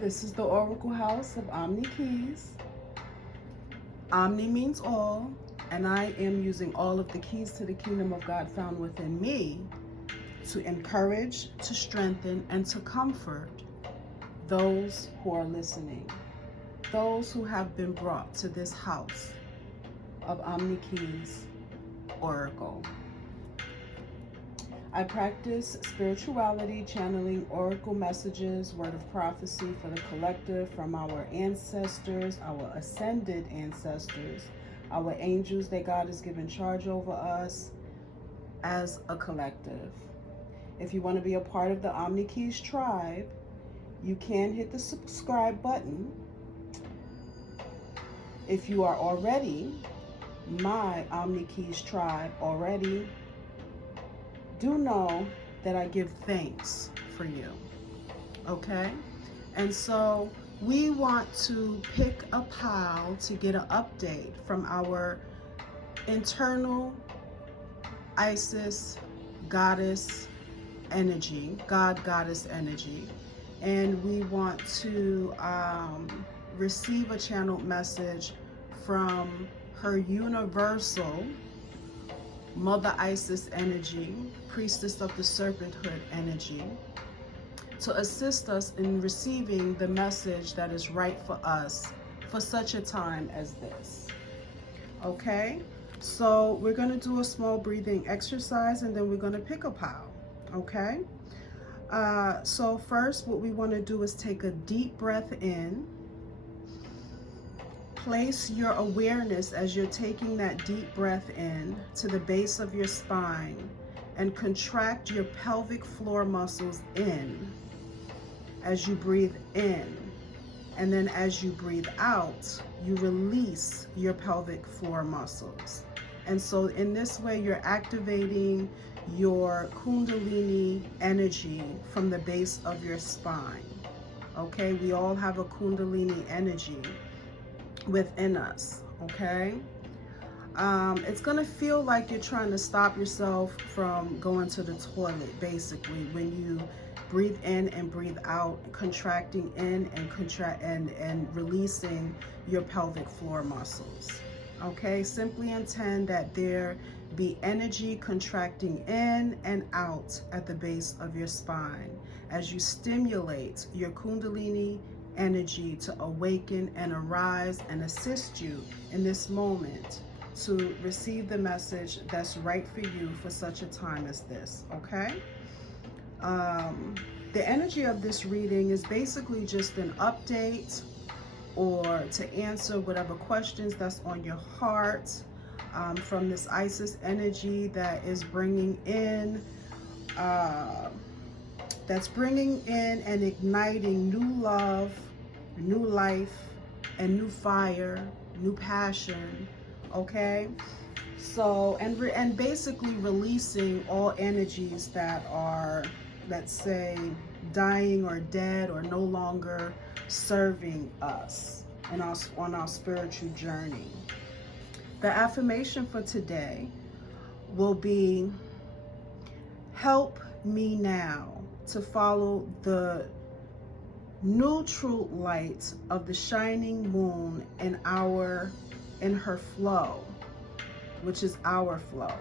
This is the Oracle House of Omni Keys. Omni means all, and I am using all of the keys to the kingdom of God found within me to encourage, to strengthen, and to comfort those who are listening, those who have been brought to this house of Omni Keys Oracle. I practice spirituality, channeling oracle messages, word of prophecy for the collective from our ancestors, our ascended ancestors, our angels that God has given charge over us as a collective. If you want to be a part of the Omni Keys tribe, you can hit the subscribe button. If you are already my Omni Keys tribe already, do know that I give thanks for you, okay? And so we want to pick a pile to get an update from our internal Isis goddess energy, goddess energy, and we want to receive a channeled message from her universal Mother Isis energy, priestess of the serpenthood energy, to assist us in receiving the message that is right for us for such a time as this. Okay, so we're going to do a small breathing exercise and then we're going to pick a pile. Okay, so first what we want to do is take a deep breath in. Place your awareness as you're taking that deep breath in to the base of your spine and contract your pelvic floor muscles in as you breathe in. And then as you breathe out, you release your pelvic floor muscles. And so in this way, you're activating your Kundalini energy from the base of your spine. Okay, we all have a Kundalini energy within us, okay? It's gonna feel like you're trying to stop yourself from going to the toilet, basically, when you breathe in and breathe out, contracting in and releasing your pelvic floor muscles. Okay, simply intend that there be energy contracting in and out at the base of your spine as you stimulate your Kundalini energy to awaken and arise and assist you in this moment to receive the message that's right for you for such a time as this, okay? The energy of this reading is basically just an update or to answer whatever questions that's on your heart from this Isis energy that is bringing in and igniting new love, new life, and new fire, new passion, okay? So, and basically releasing all energies that are, let's say, dying or dead or no longer serving us and us on our spiritual journey. The affirmation for today will be, help me now to follow the neutral light of the shining moon in her flow, which is our flow.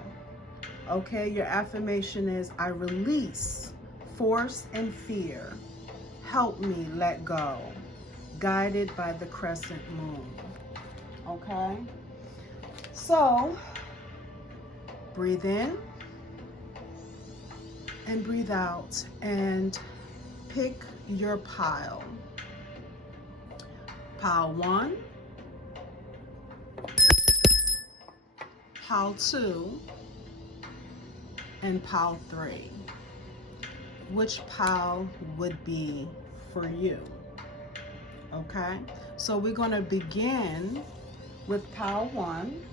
Okay, your affirmation is, I release force and fear. Help me let go, guided by the crescent moon. Okay, so breathe in and breathe out and pick your pile. Pile 1, pile 2, and pile 3. Which pile would be for you? Okay, so we're going to begin with pile 1.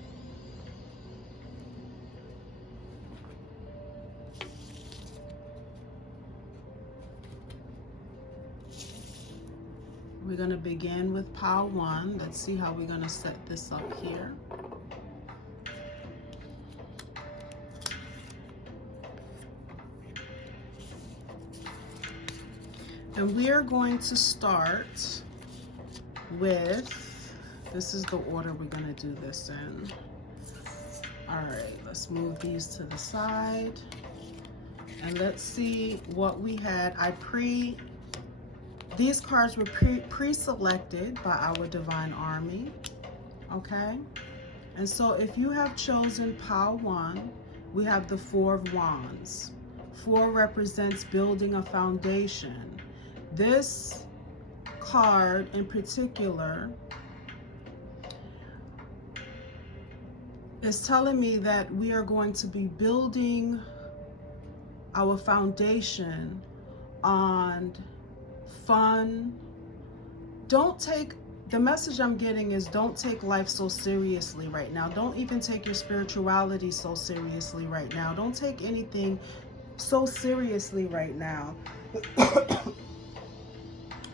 We're going to begin with pile 1. Let's see how we're going to set this up here. And we are going to start with, this is the order we're going to do this in. All right, let's move these to the side. And let's see what we had. These cards were pre-selected by our Divine Army, okay? And so if you have chosen pile 1, we have the 4 of Wands. 4 represents building a foundation. This card in particular is telling me that we are going to be building our foundation on fun. The message I'm getting is don't take life so seriously right now. Don't even take your spirituality so seriously right now. Don't take anything so seriously right now.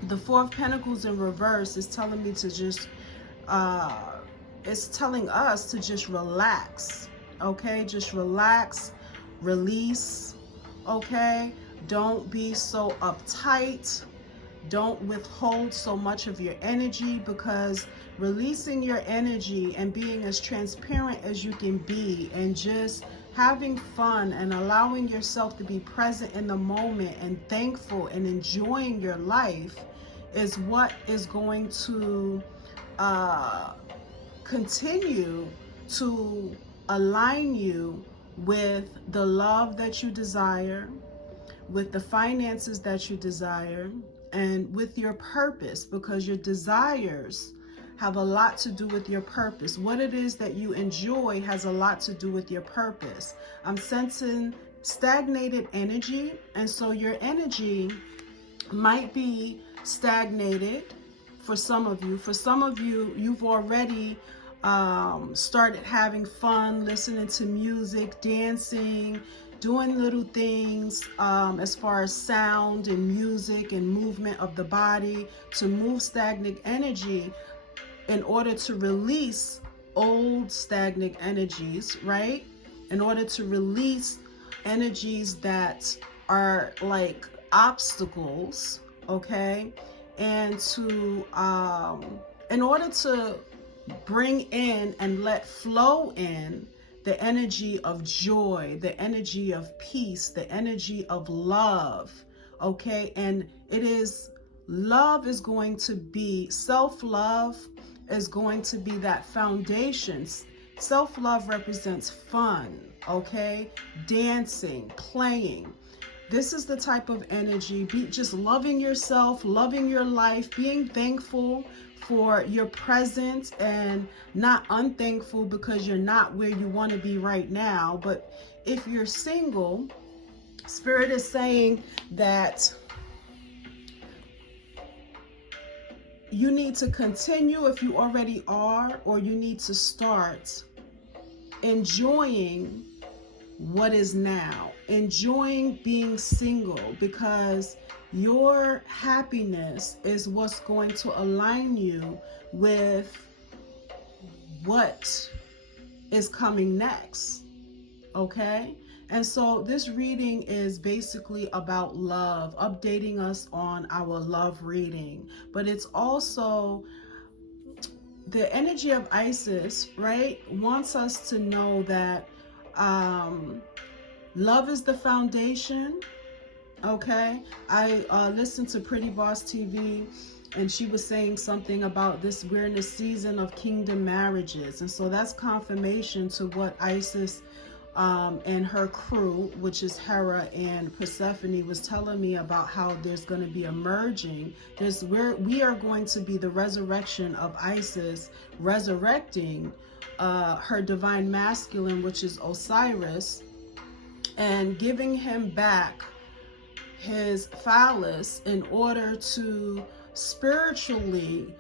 The 4 of Pentacles in reverse is telling me to just, it's telling us to just relax, okay? Just relax, release, okay? Don't be so uptight. Don't withhold so much of your energy, because releasing your energy and being as transparent as you can be and just having fun and allowing yourself to be present in the moment and thankful and enjoying your life is what is going to continue to align you with the love that you desire, with the finances that you desire, and with your purpose, because your desires have a lot to do with your purpose. What it is that you enjoy has a lot to do with your purpose. I'm sensing stagnated energy, and so your energy might be stagnated for some of you. For some of you, you've already started having fun, listening to music, dancing, doing little things as far as sound and music and movement of the body to move stagnant energy in order to release old stagnant energies, right? In order to release energies that are like obstacles, okay? And to, in order to bring in and let flow in the energy of joy, the energy of peace, the energy of love, okay? And love is going to be, self-love is going to be that foundation. Self-love represents fun, okay? Dancing, playing. This is the type of energy, just loving yourself, loving your life, being thankful for your present and not unthankful because you're not where you want to be right now. But if you're single, Spirit is saying that you need to continue if you already are, or you need to start enjoying what is now, enjoying being single, because your happiness is what's going to align you with what is coming next, okay? And so this reading is basically about love, updating us on our love reading, but it's also the energy of Isis, right? Wants us to know that love is the foundation. Okay, I listened to Pretty Boss TV, and she was saying something about this, we're in a season of kingdom marriages. And so that's confirmation to what Isis and her crew, which is Hera and Persephone, was telling me about how there's going to be a merging. We are going to be the resurrection of Isis, resurrecting her divine masculine, which is Osiris, and giving him back his phallus in order to spiritually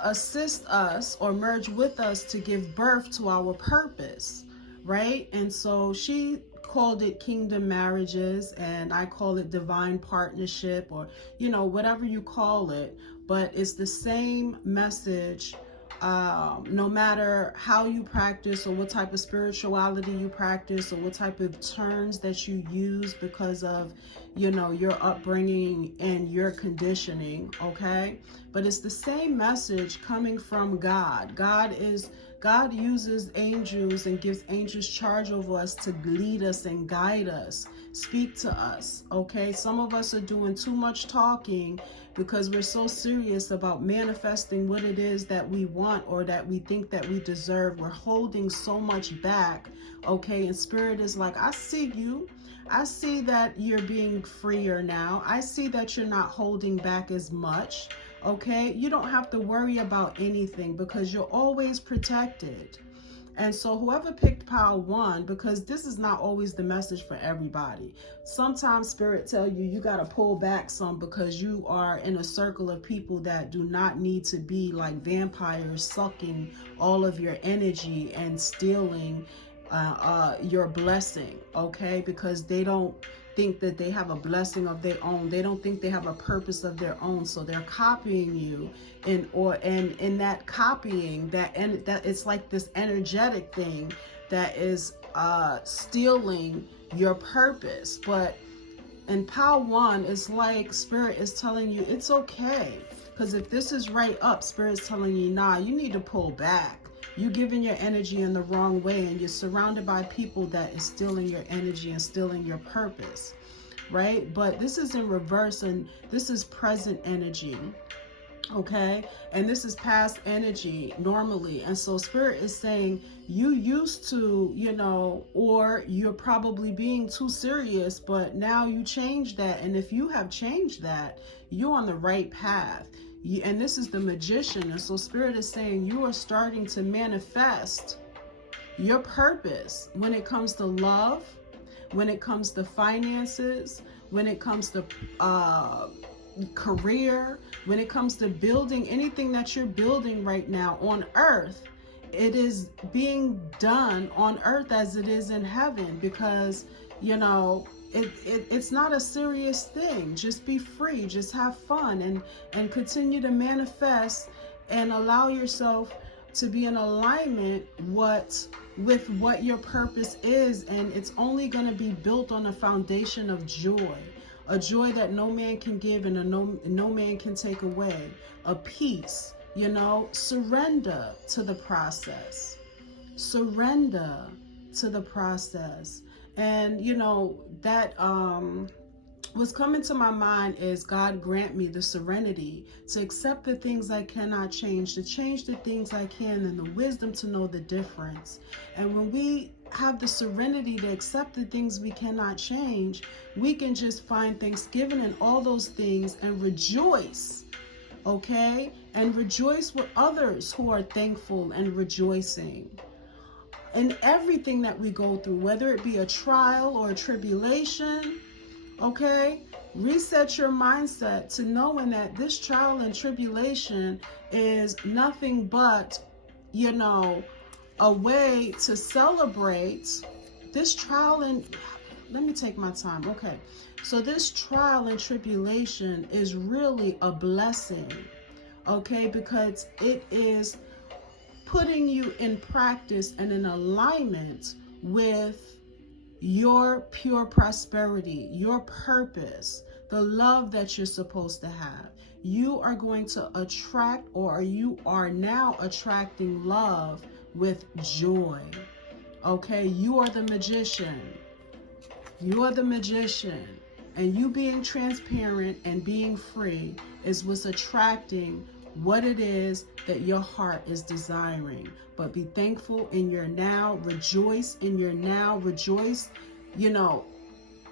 assist us or merge with us to give birth to our purpose, right? And so she called it kingdom marriages, and I call it divine partnership, or, you know, whatever you call it, but it's the same message no matter how you practice or what type of spirituality you practice or what type of terms that you use because of, you know, your upbringing and your conditioning, okay? But it's the same message coming from God. God uses angels and gives angels charge over us to lead us and guide us, speak to us, okay? Some of us are doing too much talking because we're so serious about manifesting what it is that we want or that we think that we deserve. We're holding so much back, okay? And Spirit is like, I see you. I see that you're being freer now. I see that you're not holding back as much, okay? You don't have to worry about anything because you're always protected. And so whoever picked pile 1, because this is not always the message for everybody. Sometimes Spirit tell you, you got to pull back some because you are in a circle of people that do not need to be like vampires sucking all of your energy and stealing your blessing, okay? Because they don't think that they have a blessing of their own. They don't think they have a purpose of their own. So they're copying you, and in that copying, that it's like this energetic thing that is stealing your purpose. But in pile 1, it's like Spirit is telling you it's okay. Because if this is right up, Spirit's telling you, nah, you need to pull back. You're giving your energy in the wrong way, and you're surrounded by people that is stealing your energy and stealing your purpose, right? But this is in reverse, and this is present energy, okay? And this is past energy normally. And so Spirit is saying you used to, you know, or you're probably being too serious, but now you change that. And if you have changed that, you're on the right path. And this is the Magician. And so Spirit is saying you are starting to manifest your purpose when it comes to love, when it comes to finances, when it comes to career, when it comes to building anything that you're building right now on earth. It is being done on earth as it is in heaven, because, you know, it's not a serious thing. Just be free, just have fun, and continue to manifest and allow yourself to be in alignment with what your purpose is. And it's only going to be built on a foundation of joy, a joy that no man can give and no man can take away, a peace, you know. Surrender to the process. Surrender to the process. And, you know, that what's coming to my mind is, God grant me the serenity to accept the things I cannot change, to change the things I can, and the wisdom to know the difference. And when we have the serenity to accept the things we cannot change, we can just find Thanksgiving in all those things and rejoice, okay? And rejoice with others who are thankful and rejoicing. And everything that we go through, whether it be a trial or a tribulation, okay? Reset your mindset to knowing that this trial and tribulation is nothing but, you know, a way to celebrate this trial. And let me take my time, okay? So this trial and tribulation is really a blessing, okay? Because it is putting you in practice and in alignment with your pure prosperity, your purpose, the love that you're supposed to have. You are going to attract, or you are now attracting love with joy, okay? You are the magician. You are the magician. And you being transparent and being free is what's attracting what it is that your heart is desiring. But be thankful in your now, rejoice in your now, rejoice, you know,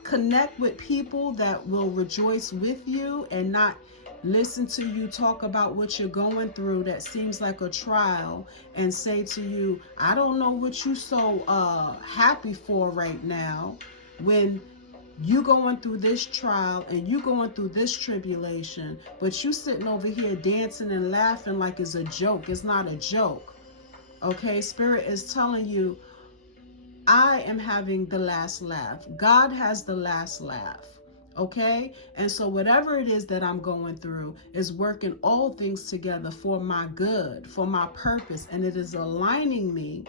connect with people that will rejoice with you and not listen to you talk about what you're going through that seems like a trial and say to you, I don't know what you so happy for right now, when you going through this trial and you going through this tribulation, but you sitting over here dancing and laughing like it's a joke. It's not a joke, okay? Spirit is telling you, I am having the last laugh. God has the last laugh, Okay? And so whatever it is that I'm going through is working all things together for my good, for my purpose, and it is aligning me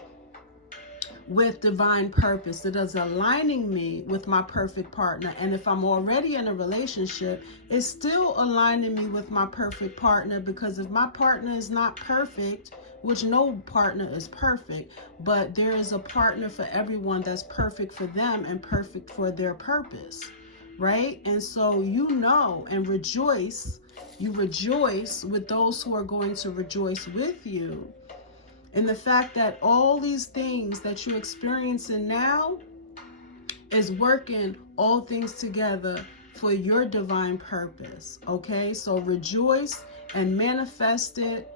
with divine purpose. It is aligning me with my perfect partner. And if I'm already in a relationship, it's still aligning me with my perfect partner, because if my partner is not perfect, which no partner is perfect, but there is a partner for everyone that's perfect for them and perfect for their purpose, right? And so and rejoice, you rejoice with those who are going to rejoice with you. And the fact that all these things that you're experiencing now is working all things together for your divine purpose. Okay, so rejoice and manifest it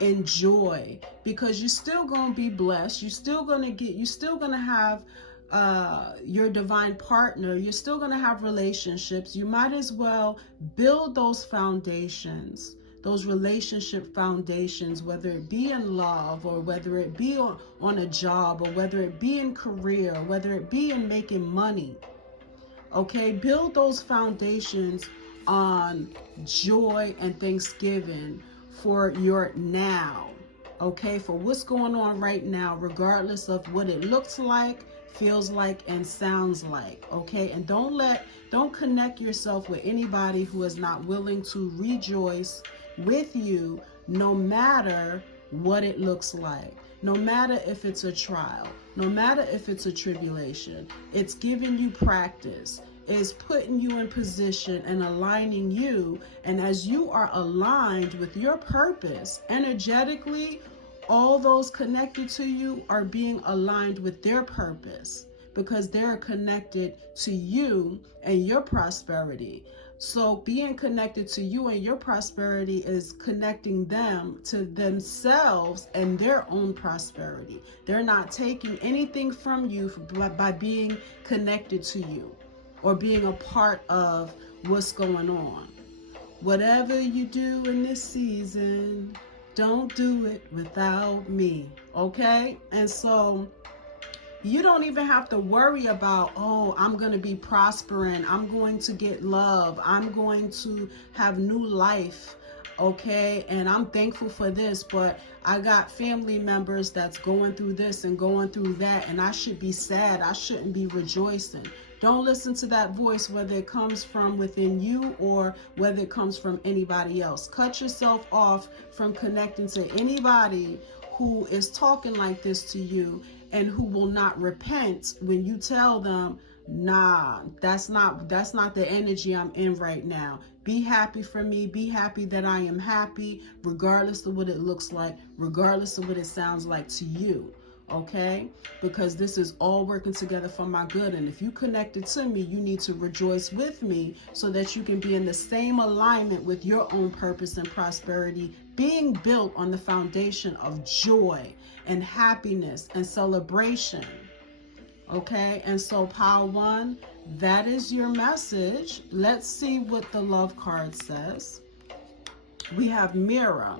in joy, because you're still going to be blessed. You're still going to have your divine partner. You're still going to have relationships. You might as well build those foundations, those relationship foundations, whether it be in love, or whether it be on a job, or whether it be in career, or whether it be in making money. Okay, build those foundations on joy and thanksgiving for your now. Okay, for what's going on right now, regardless of what it looks like, feels like, and sounds like. Okay, and don't connect yourself with anybody who is not willing to rejoice with you, no matter what it looks like, no matter if it's a trial, no matter if it's a tribulation. It's giving you practice, is putting you in position and aligning you. And as you are aligned with your purpose energetically, all those connected to you are being aligned with their purpose, because they're connected to you and your prosperity. So being connected to you and your prosperity is connecting them to themselves and their own prosperity. They're not taking anything from you by being connected to you or being a part of what's going on. Whatever you do in this season, don't do it without me. Okay? And so you don't even have to worry about, oh, I'm going to be prospering. I'm going to get love. I'm going to have new life. Okay. And I'm thankful for this, but I got family members that's going through this and going through that, and I should be sad. I shouldn't be rejoicing. Don't listen to that voice, whether it comes from within you or whether it comes from anybody else. Cut yourself off from connecting to anybody who is talking like this to you and who will not repent when you tell them, nah, that's not the energy I'm in right now. Be happy for me. Be happy that I am happy, regardless of what it looks like, regardless of what it sounds like to you. Okay? Because this is all working together for my good. And if you connected to me, you need to rejoice with me so that you can be in the same alignment with your own purpose and prosperity, being built on the foundation of joy and happiness and celebration. Okay? And so Power One, that is your message. Let's see what the love card says. We have mirror.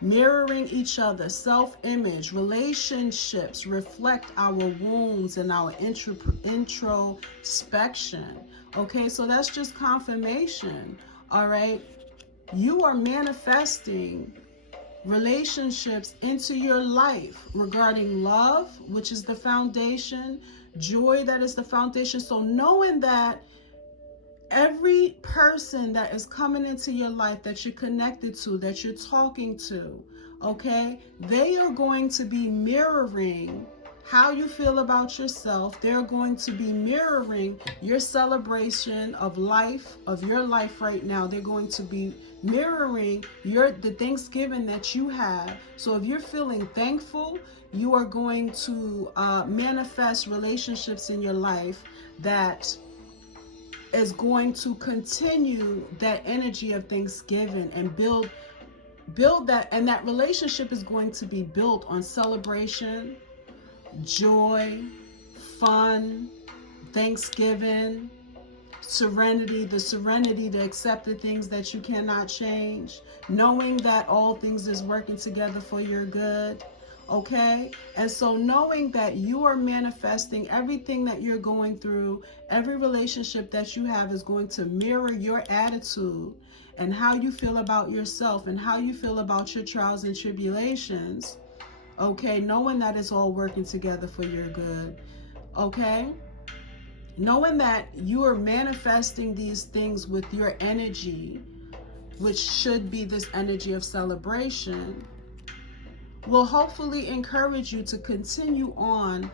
Mirroring each other, self-image, relationships reflect our wounds and our introspection. Okay, so that's just confirmation. All right, you are manifesting relationships into your life regarding love, which is the foundation, joy, that is the foundation. So knowing that every person that is coming into your life, that you're connected to, that you're talking to, okay, they are going to be mirroring how you feel about yourself. They're going to be mirroring your celebration of life, of your life right now. They're going to be mirroring the Thanksgiving that you have. So if you're feeling thankful, you are going to manifest relationships in your life that is going to continue that energy of Thanksgiving and build that, and that relationship is going to be built on celebration, joy, fun, Thanksgiving, serenity, the serenity to accept the things that you cannot change, knowing that all things is working together for your good. Okay? And so knowing that you are manifesting everything that you're going through, every relationship that you have is going to mirror your attitude and how you feel about yourself and how you feel about your trials and tribulations. Okay? Knowing that it's all working together for your good. Okay? Knowing that you are manifesting these things with your energy, which should be this energy of celebration, will hopefully encourage you to continue on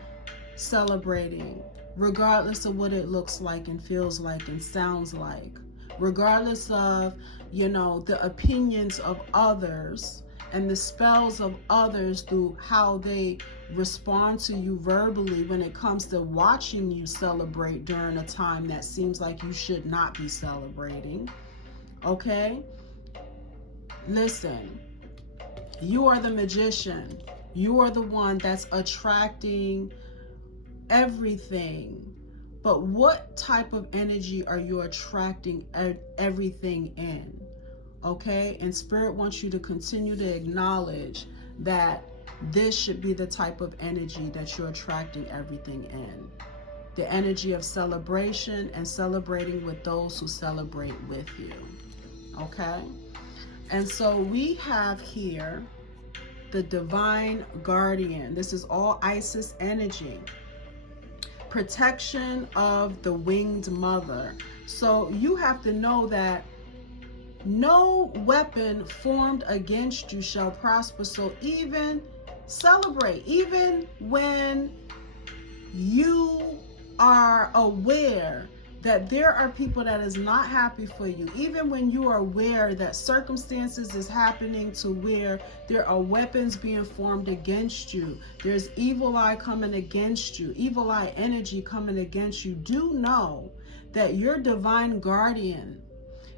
celebrating, regardless of what it looks like and feels like and sounds like, regardless of, the opinions of others and the spells of others through how they respond to you verbally when it comes to watching you celebrate during a time that seems like you should not be celebrating. Okay? Listen. You are the magician. You are the one that's attracting everything. But what type of energy are you attracting everything in? Okay? And Spirit wants you to continue to acknowledge that this should be the type of energy that you're attracting everything in. The energy of celebration and celebrating with those who celebrate with you. Okay? And so we have here the Divine Guardian. This is all Isis energy. Protection of the Winged Mother. So you have to know that no weapon formed against you shall prosper. So even celebrate, even when you are aware that there are people that is not happy for you, even when you are aware that circumstances is happening to where there are weapons being formed against you, there's evil eye coming against you, evil eye energy coming against you, do know that your divine guardian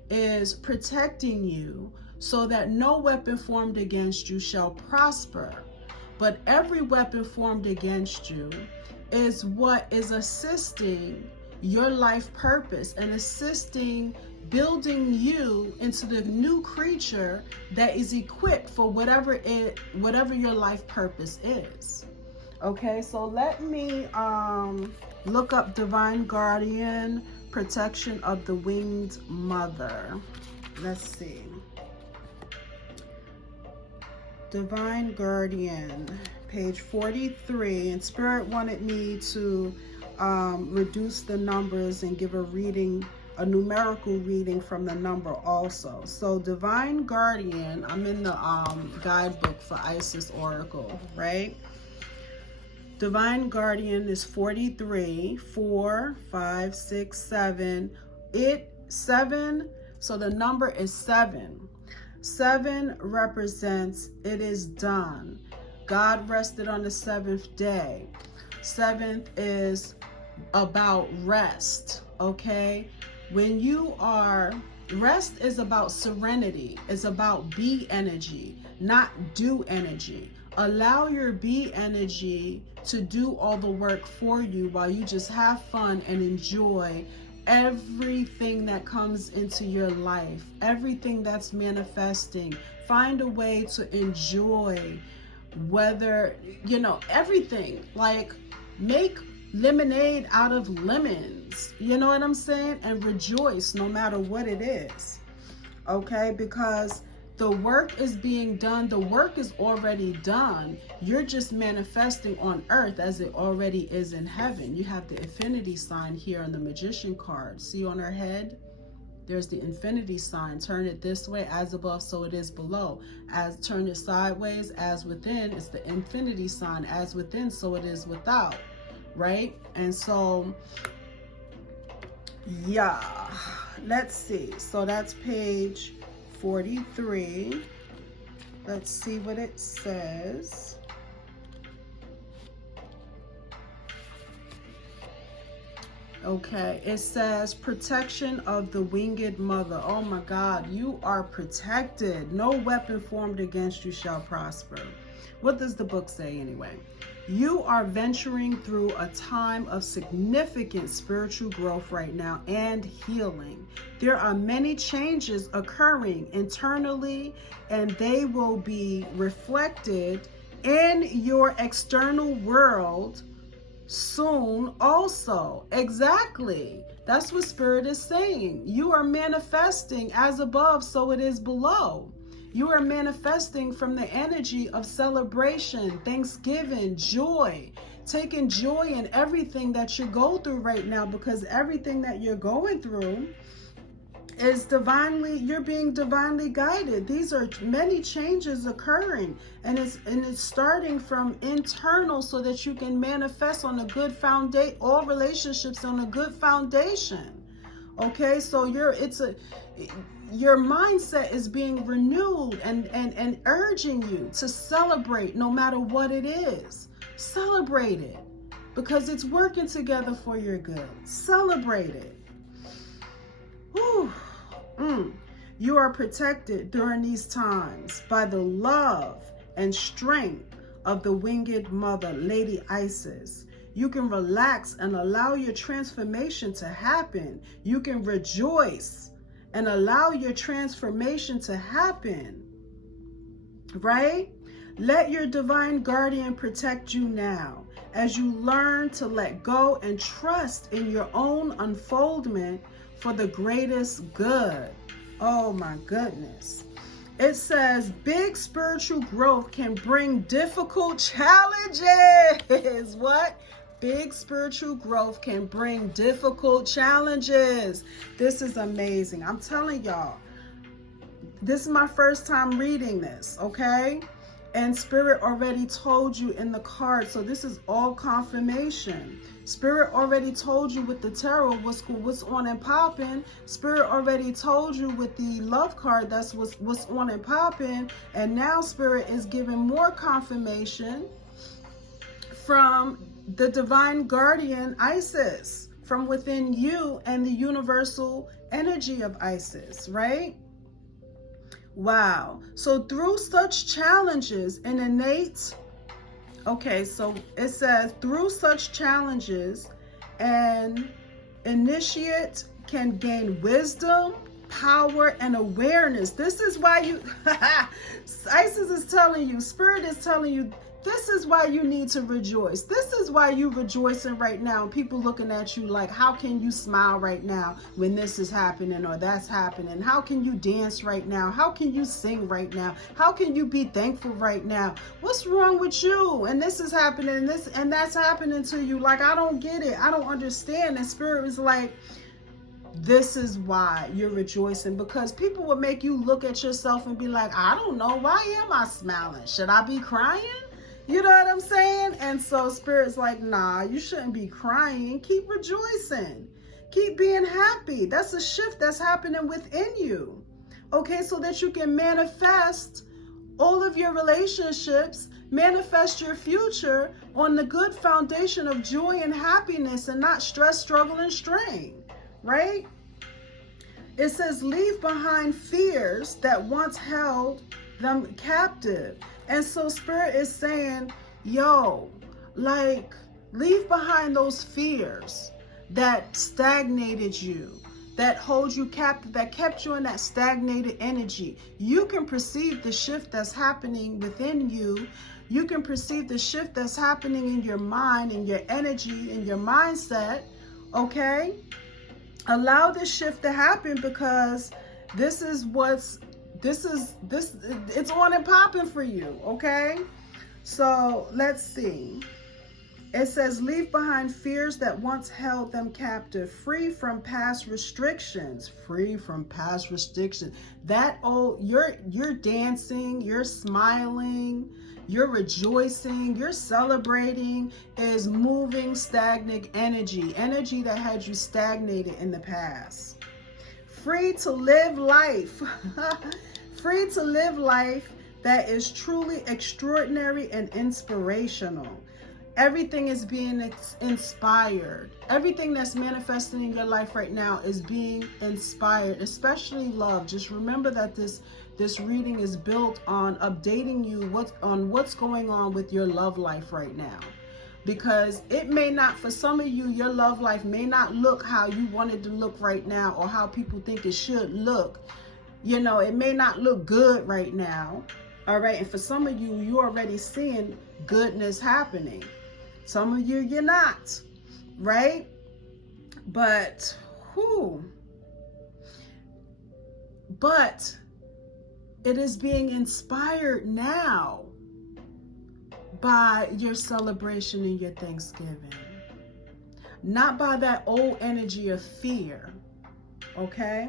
is protecting you so that no weapon formed against you shall prosper. But every weapon formed against you is what is assisting your life purpose and assisting building you into the new creature that is equipped for whatever your life purpose is. Okay, so let me look up Divine Guardian, Protection of the Winged Mother. Let's see. Divine Guardian, page 43, and Spirit wanted me to reduce the numbers and give a numerical reading from the number also. So Divine Guardian, I'm in the guidebook for Isis Oracle, right? Divine Guardian is 43, 4, 5, 6, 7. 7, so the number is 7. 7 represents it is done. God rested on the 7th day. 7th is about rest, okay? When you are, rest is about serenity. It's about be energy, not do energy. Allow your be energy to do all the work for you while you just have fun and enjoy everything that comes into your life, everything that's manifesting. Find a way to enjoy, whether, everything. Like, make lemonade out of lemons, you know what I'm saying? And rejoice no matter what it is, okay? Because the work is being done. The work is already done. You're just manifesting on earth as it already is in heaven. You have the infinity sign here on the Magician card. See on her head? There's the infinity sign. Turn it this way, as above, so it is below. As turn it sideways, as within, it's the infinity sign. As within, so it is without. Right? And so, yeah, let's see. So that's page 43. Let's see what it says. Okay, it says protection of the winged mother. Oh my God, you are protected. No weapon formed against you shall prosper. What does the book say anyway? You are venturing through a time of significant spiritual growth right now and healing. There are many changes occurring internally, and they will be reflected in your external world soon also. Exactly. That's what Spirit is saying. You are manifesting as above, so it is below. You are manifesting from the energy of celebration, thanksgiving, joy, taking joy in everything that you go through right now, because everything that you're going through is divinely, you're being divinely guided. These are many changes occurring, and it's starting from internal, so that you can manifest on a good foundation, all relationships on a good foundation. Okay, so your mindset is being renewed and urging you to celebrate no matter what it is. Celebrate it, because it's working together for your good. Celebrate it. Whew. You are protected during these times by the love and strength of the winged mother, Lady Isis. You can relax and allow your transformation to happen. You can rejoice and allow your transformation to happen, right? Let your divine guardian protect you now as you learn to let go and trust in your own unfoldment for the greatest good. Oh my goodness. It says big spiritual growth can bring difficult challenges. What? Big spiritual growth can bring difficult challenges. This is amazing. I'm telling y'all, this is my first time reading this, okay? And Spirit already told you in the card, so this is all confirmation. Spirit already told you with the tarot what's on and popping. Spirit already told you with the love card that's what's on and popping. And now Spirit is giving more confirmation from the divine guardian Isis, from within you and the universal energy of Isis, right? Wow. So through such challenges, an innate, okay, so it says through such challenges, an initiate can gain wisdom, power, and awareness. This is why you, Isis is telling you, Spirit is telling you, this is why you need to rejoice. This is why you rejoicing right now. People looking at you like, how can you smile right now when this is happening or that's happening? How can you dance right now? How can you sing right now? How can you be thankful right now? What's wrong with you? And this is happening, and this and that's happening to you. Like, I don't get it. I don't understand. And Spirit is like, this is why you're rejoicing, because people would make you look at yourself and be like, I don't know. Why am I smiling? Should I be crying? You know what I'm saying? And so Spirit's like, nah, you shouldn't be crying. Keep rejoicing. Keep being happy. That's a shift that's happening within you. Okay, so that you can manifest all of your relationships, manifest your future on the good foundation of joy and happiness, and not stress, struggle, and strain, right? It says, leave behind fears that once held them captive. And so Spirit is saying, yo, like, leave behind those fears that stagnated you, that hold you captive, that kept you in that stagnated energy. You can perceive the shift that's happening within you. You can perceive the shift that's happening in your mind and your energy and your mindset, okay? Allow this shift to happen, because this it's on and popping for you, okay? So let's see. It says, leave behind fears that once held them captive, free from past restrictions, That, oh, you're dancing, you're smiling, you're rejoicing, you're celebrating, is moving stagnant energy that had you stagnated in the past. Free to live life. Free to live life that is truly extraordinary and inspirational. Everything is being inspired. Everything that's manifesting in your life right now is being inspired, especially love. Just remember that this reading is built on updating you what's going on with your love life right now. Because it may not, for some of you, your love life may not look how you want it to look right now, or how people think it should look. You know, it may not look good right now, All right. And for some of you, you're already seeing goodness happening. Some of you, you're not. Right? But, But it is being inspired now by your celebration and your Thanksgiving. Not by that old energy of fear. Okay?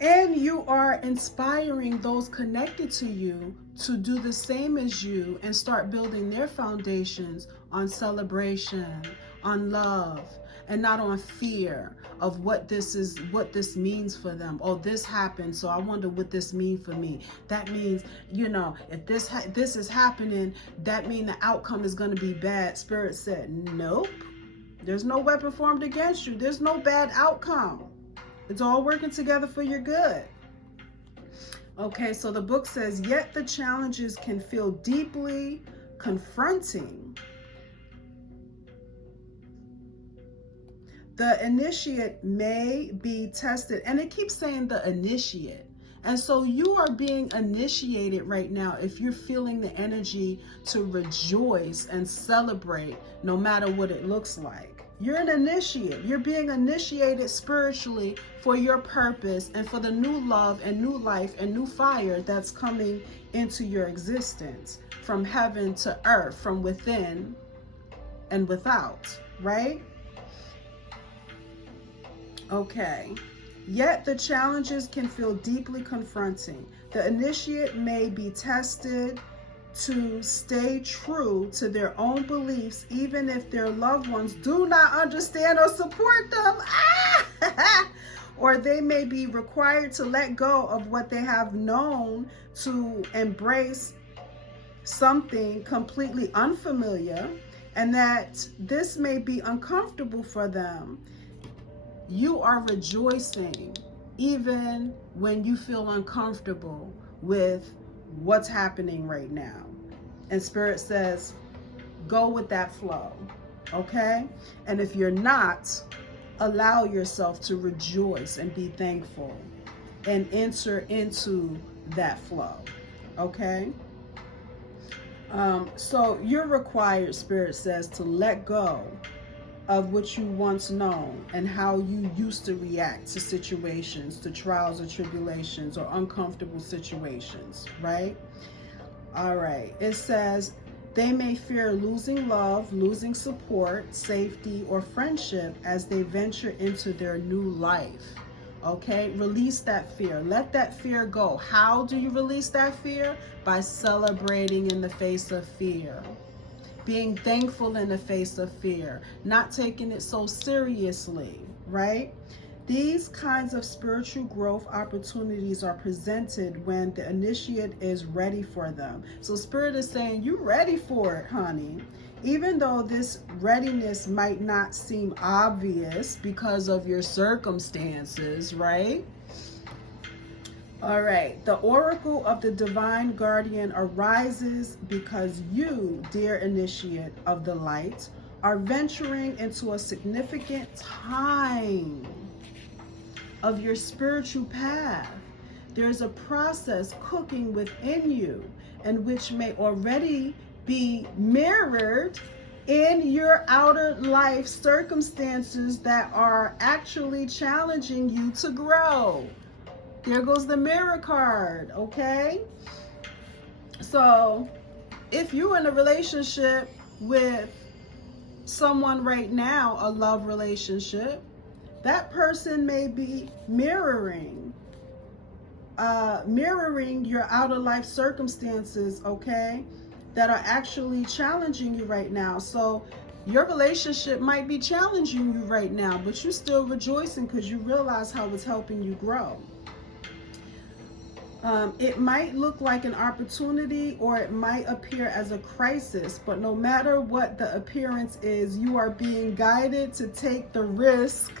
And you are inspiring those connected to you to do the same as you and start building their foundations on celebration, on love, and not on fear of what this means for them. Oh, this happened, so I wonder what this means for me. That means, if this is happening, that means the outcome is going to be bad. Spirit said, nope. There's no weapon formed against you. There's no bad outcome. It's all working together for your good. Okay, so the book says, yet the challenges can feel deeply confronting. The initiate may be tested. And it keeps saying the initiate. And so you are being initiated right now if you're feeling the energy to rejoice and celebrate no matter what it looks like. You're an initiate. You're being initiated spiritually for your purpose and for the new love and new life and new fire that's coming into your existence from heaven to earth, from within and without, right? Okay. Yet the challenges can feel deeply confronting. The initiate may be tested to stay true to their own beliefs, even if their loved ones do not understand or support them. Or they may be required to let go of what they have known to embrace something completely unfamiliar, and that this may be uncomfortable for them. You are rejoicing even when you feel uncomfortable with what's happening right now. And Spirit says, go with that flow, okay? And if you're not, allow yourself to rejoice and be thankful and enter into that flow, okay? So you're required, Spirit says, to let go of what you once known and how you used to react to situations, to trials or tribulations or uncomfortable situations, right? All right. It says they may fear losing love, losing support, safety, or friendship as they venture into their new life. Okay? Release that fear. Let that fear go. How do you release that fear? By celebrating in the face of fear. Being thankful in the face of fear, not taking it so seriously, right? These kinds of spiritual growth opportunities are presented when the initiate is ready for them. So Spirit is saying, you ready for it, honey. Even though this readiness might not seem obvious because of your circumstances, right? All right, the oracle of the divine guardian arises because you, dear initiate of the light, are venturing into a significant time of your spiritual path. There's a process cooking within you and which may already be mirrored in your outer life circumstances that are actually challenging you to grow. There goes the mirror card, okay? So if you're in a relationship with someone right now, a love relationship, that person may be mirroring your outer life circumstances, okay, that are actually challenging you right now. So your relationship might be challenging you right now, but you're still rejoicing because you realize how it's helping you grow. It might look like an opportunity or it might appear as a crisis, but no matter what the appearance is, you are being guided to take the risk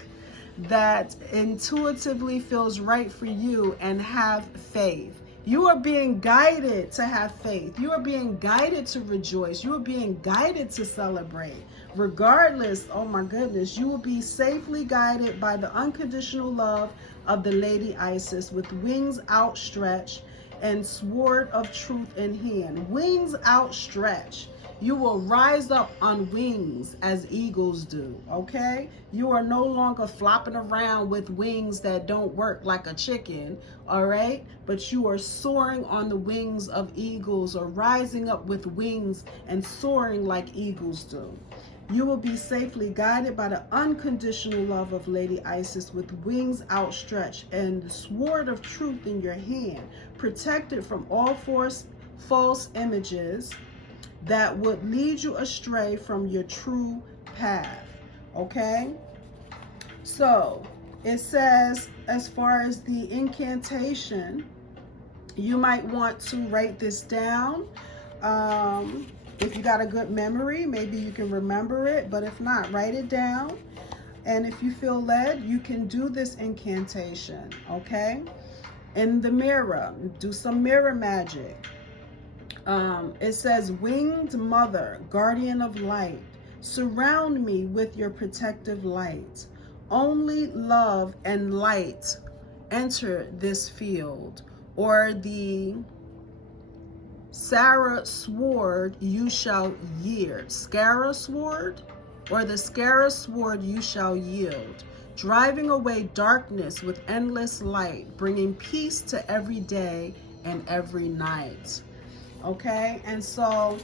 that intuitively feels right for you and have faith. You are being guided to have faith. You are being guided to rejoice. You are being guided to celebrate. Regardless, oh my goodness, you will be safely guided by the unconditional love of the Lady Isis with wings outstretched and sword of truth in hand, wings outstretched. You will rise up on wings as eagles do, okay? You are no longer flopping around with wings that don't work like a chicken, all right? But you are soaring on the wings of eagles, or rising up with wings and soaring like eagles do. You will be safely guided by the unconditional love of Lady Isis, with wings outstretched and the sword of truth in your hand, protected from all false images that would lead you astray from your true path. Okay? So it says, as far as the incantation, you might want to write this down. If you got a good memory, maybe you can remember it, but if not, write it down. And if you feel led, you can do this incantation, okay? In the mirror, do some mirror magic. It says, winged mother, guardian of light, surround me with your protective light. Only love and light enter this field, or the Sarah sword you shall yield. Scara sword, or the Scara sword you shall yield, driving away darkness with endless light, bringing peace to every day and every night. Okay, and so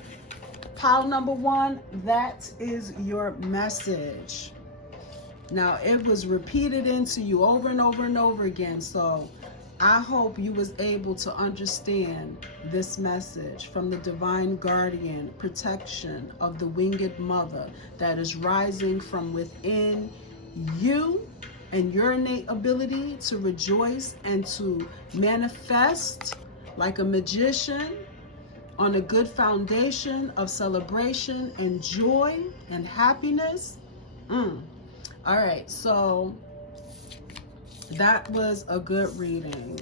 pile number 1, that is your message. Now, it was repeated into you over and over and over again, so I hope you was able to understand this message from the divine guardian protection of the winged mother that is rising from within you, and your innate ability to rejoice and to manifest like a magician on a good foundation of celebration and joy and happiness. All right, so that was a good reading.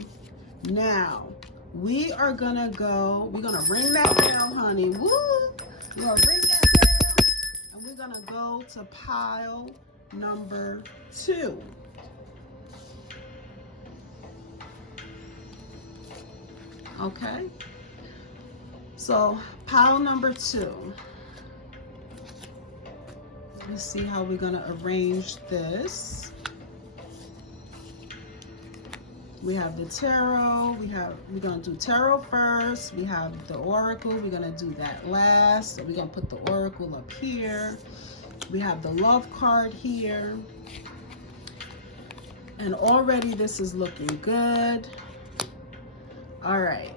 Now, we are gonna go, we're gonna ring that bell, honey. Woo! We're gonna ring that bell, and we're gonna go to pile number 2. Okay? So, pile number 2. Let's see how we're gonna arrange this. We have the tarot. We're gonna do tarot first. We have the oracle. We're gonna do that last. So we're gonna put the oracle up here. We have the love card here. And already this is looking good. All right.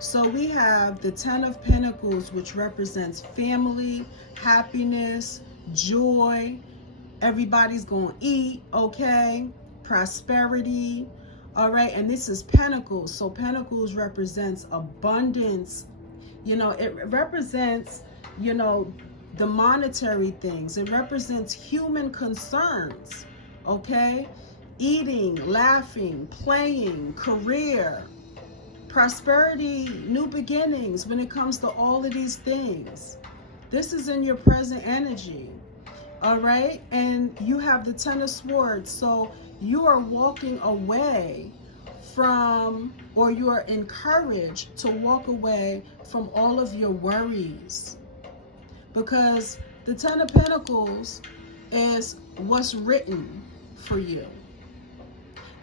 So we have the 10 of Pentacles, which represents family, happiness, joy. Everybody's gonna eat, okay? Prosperity. All right, and this is Pentacles. So Pentacles represents abundance. You know, it represents, you know, the monetary things. It represents human concerns, okay? Eating, laughing, playing, career, prosperity, new beginnings when it comes to all of these things. This is in your present energy, all right? And you have the 10 of Swords. So you are walking away from, or you are encouraged to walk away from all of your worries, because the 10 of Pentacles is what's written for you.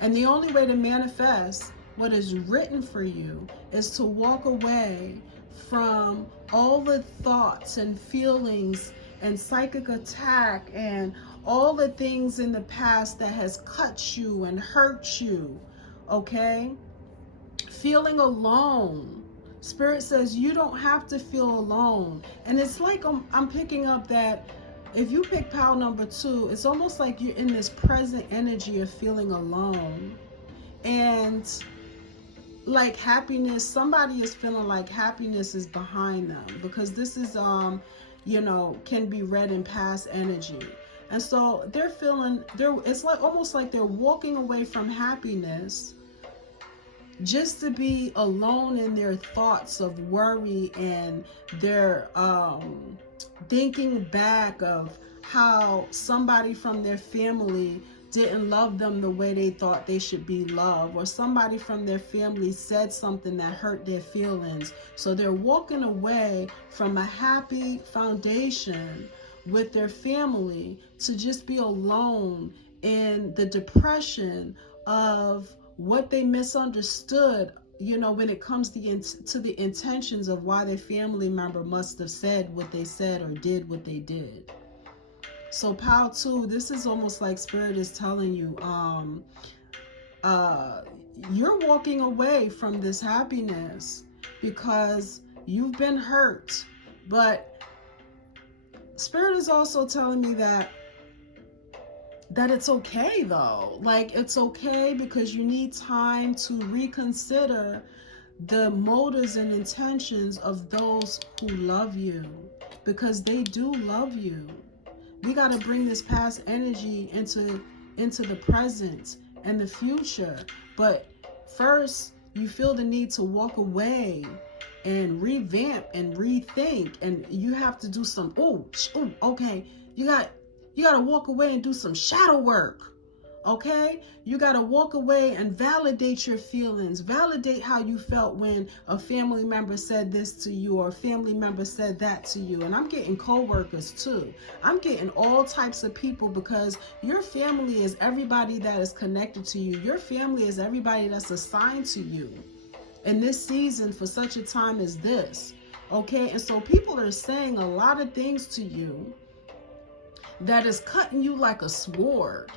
And the only way to manifest what is written for you is to walk away from all the thoughts and feelings and psychic attack and all the things in the past that has cut you and hurt you, okay? Feeling alone. Spirit says you don't have to feel alone. And it's like I'm picking up that if you pick pile number 2, it's almost like you're in this present energy of feeling alone. And like happiness, somebody is feeling like happiness is behind them, because this is, you know, can be read in past energy. And so they're feeling, it's like almost like they're walking away from happiness just to be alone in their thoughts of worry, and their thinking back of how somebody from their family didn't love them the way they thought they should be loved, or somebody from their family said something that hurt their feelings. So they're walking away from a happy foundation with their family to just be alone in the depression of what they misunderstood, you know, when it comes to the intentions of why their family member must have said what they said or did what they did. So pile 2, this is almost like Spirit is telling you, you're walking away from this happiness because you've been hurt. But Spirit is also telling me that it's okay though. Like, it's okay because you need time to reconsider the motives and intentions of those who love you, because they do love you. We got to bring this past energy into the present and the future. But first, you feel the need to walk away and revamp and rethink, and you have to do some, okay, you got to walk away and do some shadow work. Okay, you got to walk away and validate your feelings, validate how you felt when a family member said this to you or a family member said that to you. And I'm getting co-workers too. I'm getting all types of people, because your family is everybody that is connected to you. Your family is everybody that's assigned to you in this season for such a time as this. Okay, and so people are saying a lot of things to you that is cutting you like a sword.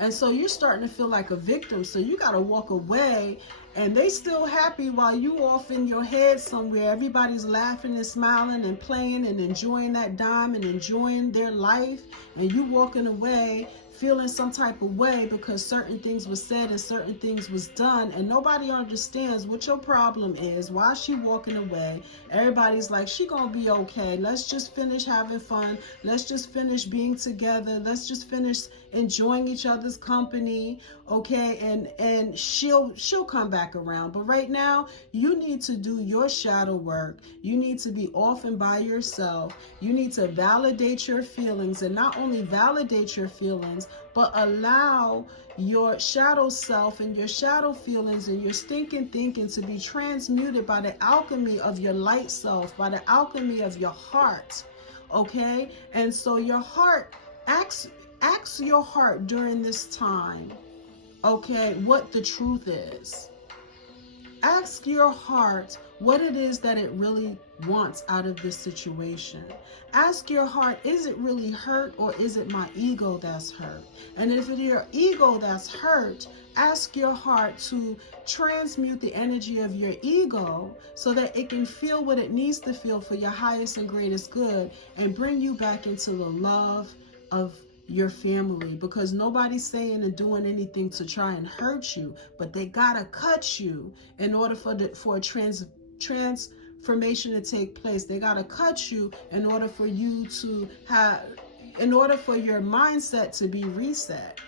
And so you're starting to feel like a victim. So you got to walk away, and they still happy while you off in your head somewhere. Everybody's laughing and smiling and playing and enjoying that dime and enjoying their life. And you walking away feeling some type of way because certain things was said and certain things was done, and nobody understands what your problem is. Why is she walking away? Everybody's like, she gonna be okay. Let's just finish having fun. Let's just finish being together. Let's just finish enjoying each other's company, okay? And she'll come back around. But right now, you need to do your shadow work. You need to be off and by yourself. You need to validate your feelings, and not only validate your feelings, but allow your shadow self and your shadow feelings and your stinking thinking to be transmuted by the alchemy of your light self, by the alchemy of your heart, okay? And so your heart, ask your heart during this time, okay, what the truth is. Ask your heart what it is that it really wants out of this situation. Ask your heart, is it really hurt, or is it my ego that's hurt? And if it's your ego that's hurt, ask your heart to transmute the energy of your ego so that it can feel what it needs to feel for your highest and greatest good, and bring you back into the love of your family. Because nobody's saying and doing anything to try and hurt you, but they gotta cut you in order for a transformation to take place. They gotta cut you in order for you to in order for your mindset to be reset.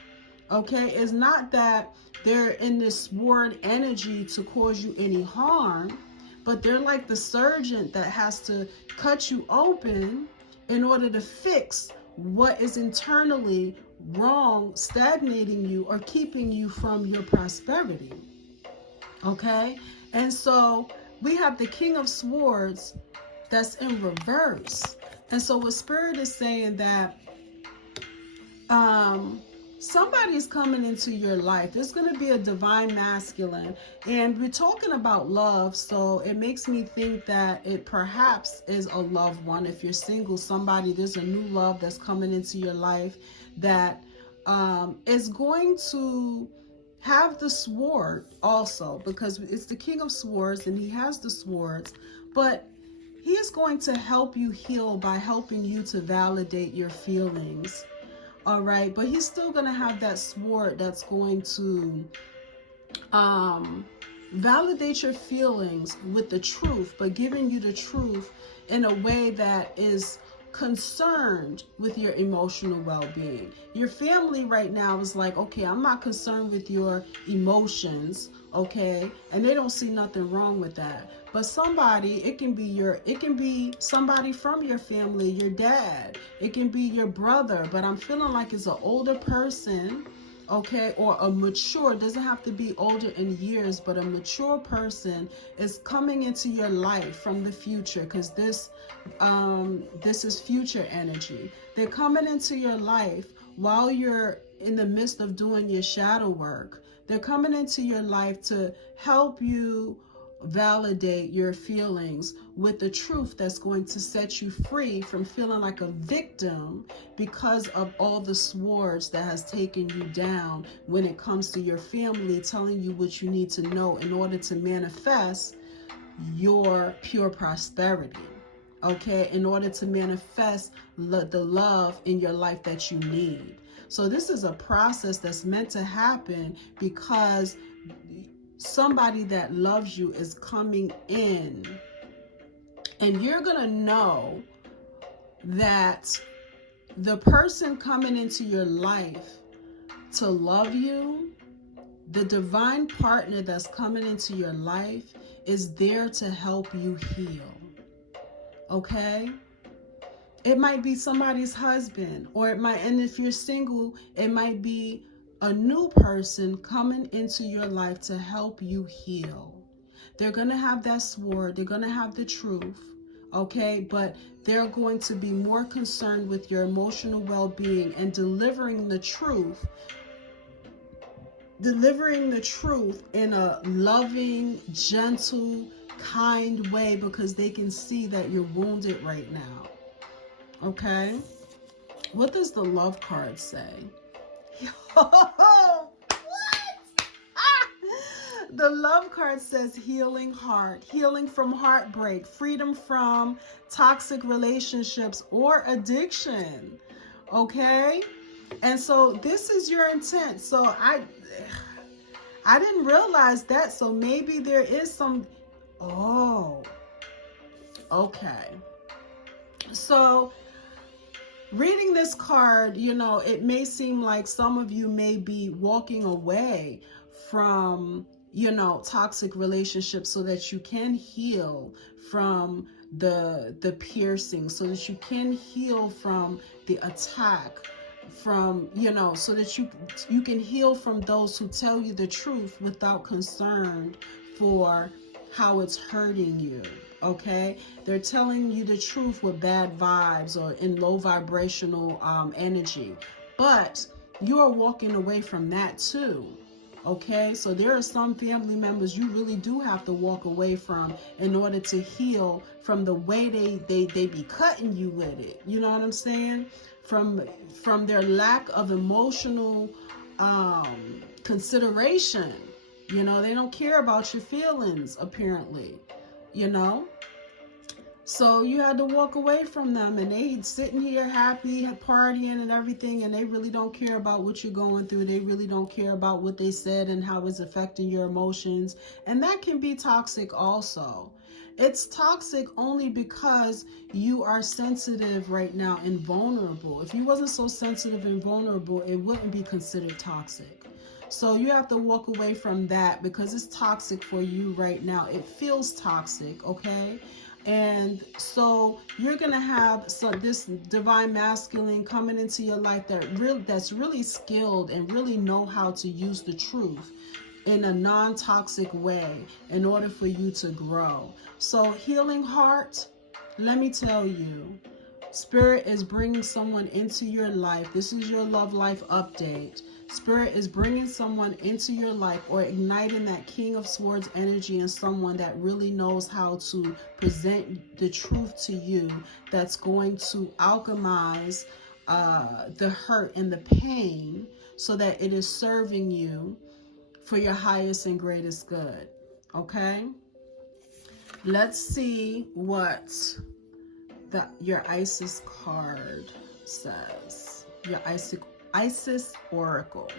Okay, it's not that they're in this sword energy to cause you any harm, but they're like the surgeon that has to cut you open in order to fix what is internally wrong, stagnating you or keeping you from your prosperity. Okay, and so we have the King of Swords that's in reverse. And so what Spirit is saying that somebody's coming into your life. There's going to be a divine masculine, and we're talking about love, so it makes me think that it perhaps is a loved one. If you're single, there's a new love that's coming into your life that is going to have the sword also, because it's the King of Swords and he has the swords, but he is going to help you heal by helping you to validate your feelings. All right, but he's still going to have that sword that's going to validate your feelings with the truth, but giving you the truth in a way that is concerned with your emotional well-being. Your family right now is like, okay, I'm not concerned with your emotions, okay? And they don't see nothing wrong with that. But somebody, it can be somebody from your family, your dad, it can be your brother, but I'm feeling like it's an older person okay, or a mature, doesn't have to be older in years, but a mature person is coming into your life from the future, because this is future energy. They're coming into your life while you're in the midst of doing your shadow work. They're coming into your life to help you validate your feelings with the truth that's going to set you free from feeling like a victim because of all the swords that has taken you down when it comes to your family, telling you what you need to know in order to manifest your pure prosperity, okay, in order to manifest the love in your life that you need. So this is a process that's meant to happen because somebody that loves you is coming in, and you're gonna know that the person coming into your life to love you, the divine partner that's coming into your life, is there to help you heal, okay? It might be somebody's husband, or it might, and if you're single, it might be a new person coming into your life to help you heal. They're going to have that sword, they're going to have the truth, okay? But they're going to be more concerned with your emotional well-being and delivering the truth in a loving, gentle, kind way, because they can see that you're wounded right now. Okay, what does the love card say? What? The love card says healing heart, healing from heartbreak, freedom from toxic relationships or addiction. Okay, and so this is your intent. So I didn't realize that. So maybe there is some. Oh, okay. So reading this card, you know, it may seem like some of you may be walking away from, you know, toxic relationships so that you can heal from the piercing, so that you can heal from the attack, from, you know, so that you can heal from those who tell you the truth without concern for how it's hurting you. Okay, they're telling you the truth with bad vibes or in low vibrational energy, but you are walking away from that too. Okay, so there are some family members you really do have to walk away from in order to heal from the way they be cutting you with it. You know what I'm saying? From their lack of emotional consideration. You know, they don't care about your feelings, apparently. You know, so you had to walk away from them, and they sitting here happy, partying and everything, and they really don't care about what you're going through. They really don't care about what they said and how it's affecting your emotions. And that can be toxic also. It's toxic only because you are sensitive right now and vulnerable. If you wasn't so sensitive and vulnerable, it wouldn't be considered toxic. So you have to walk away from that because it's toxic for you right now. It feels toxic, okay? And so you're going to have this divine masculine coming into your life that's really skilled and really know how to use the truth in a non-toxic way in order for you to grow. So healing heart, let me tell you, Spirit is bringing someone into your life. This is your love life update. Spirit is bringing someone into your life, or igniting that King of Swords energy in someone that really knows how to present the truth to you, that's going to alchemize the hurt and the pain so that it is serving you for your highest and greatest good. Okay? Let's see what your Isis card says. Your Isis Oracle.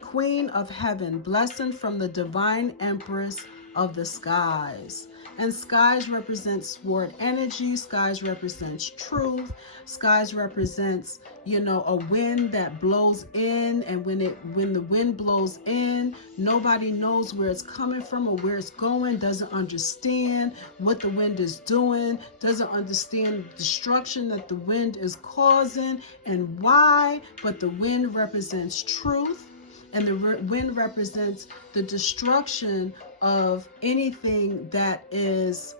Queen of Heaven, blessing from the Divine Empress of the Skies. And skies represents sword energy. Skies represents truth. Skies represents, you know, a wind that blows in, and when the wind blows in, nobody knows where it's coming from or where it's going, doesn't understand what the wind is doing, doesn't understand the destruction that the wind is causing and why, but the wind represents truth. And the wind represents the destruction of anything that is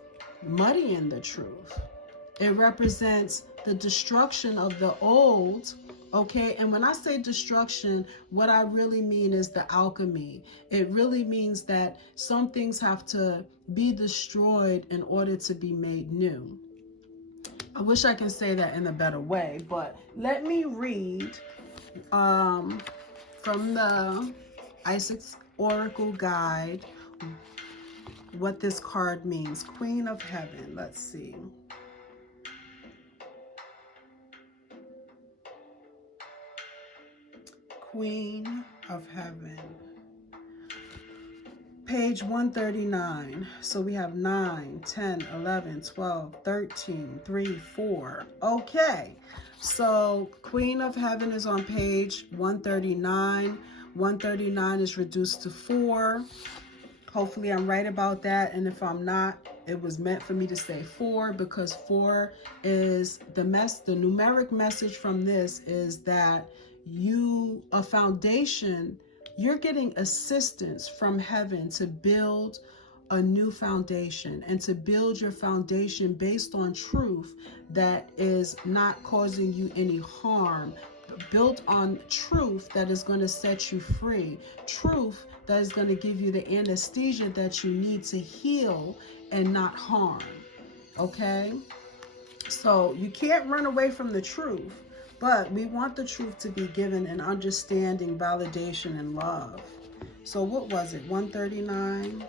muddying the truth. It represents the destruction of the old. Okay, and when I say destruction, what I really mean is the alchemy. It really means that some things have to be destroyed in order to be made new. I wish I can say that in a better way, but let me read from the Isaac's Oracle Guide what this card means. Queen of Heaven, let's see. Queen of Heaven. Page 139. So we have 9, 10, 11, 12, 13, 3, 4. Okay. So Queen of Heaven is on page 139. 139 is reduced to 4. Hopefully I'm right about that. And if I'm not, it was meant for me to say 4, because 4 is the numeric message from this is that a foundation, you're getting assistance from heaven to build a new foundation, and to build your foundation based on truth that is not causing you any harm, built on truth that is going to set you free, truth that is going to give you the anesthesia that you need to heal and not harm. Okay? So you can't run away from the truth, but we want the truth to be given in understanding, validation, and love. So what was it? 139?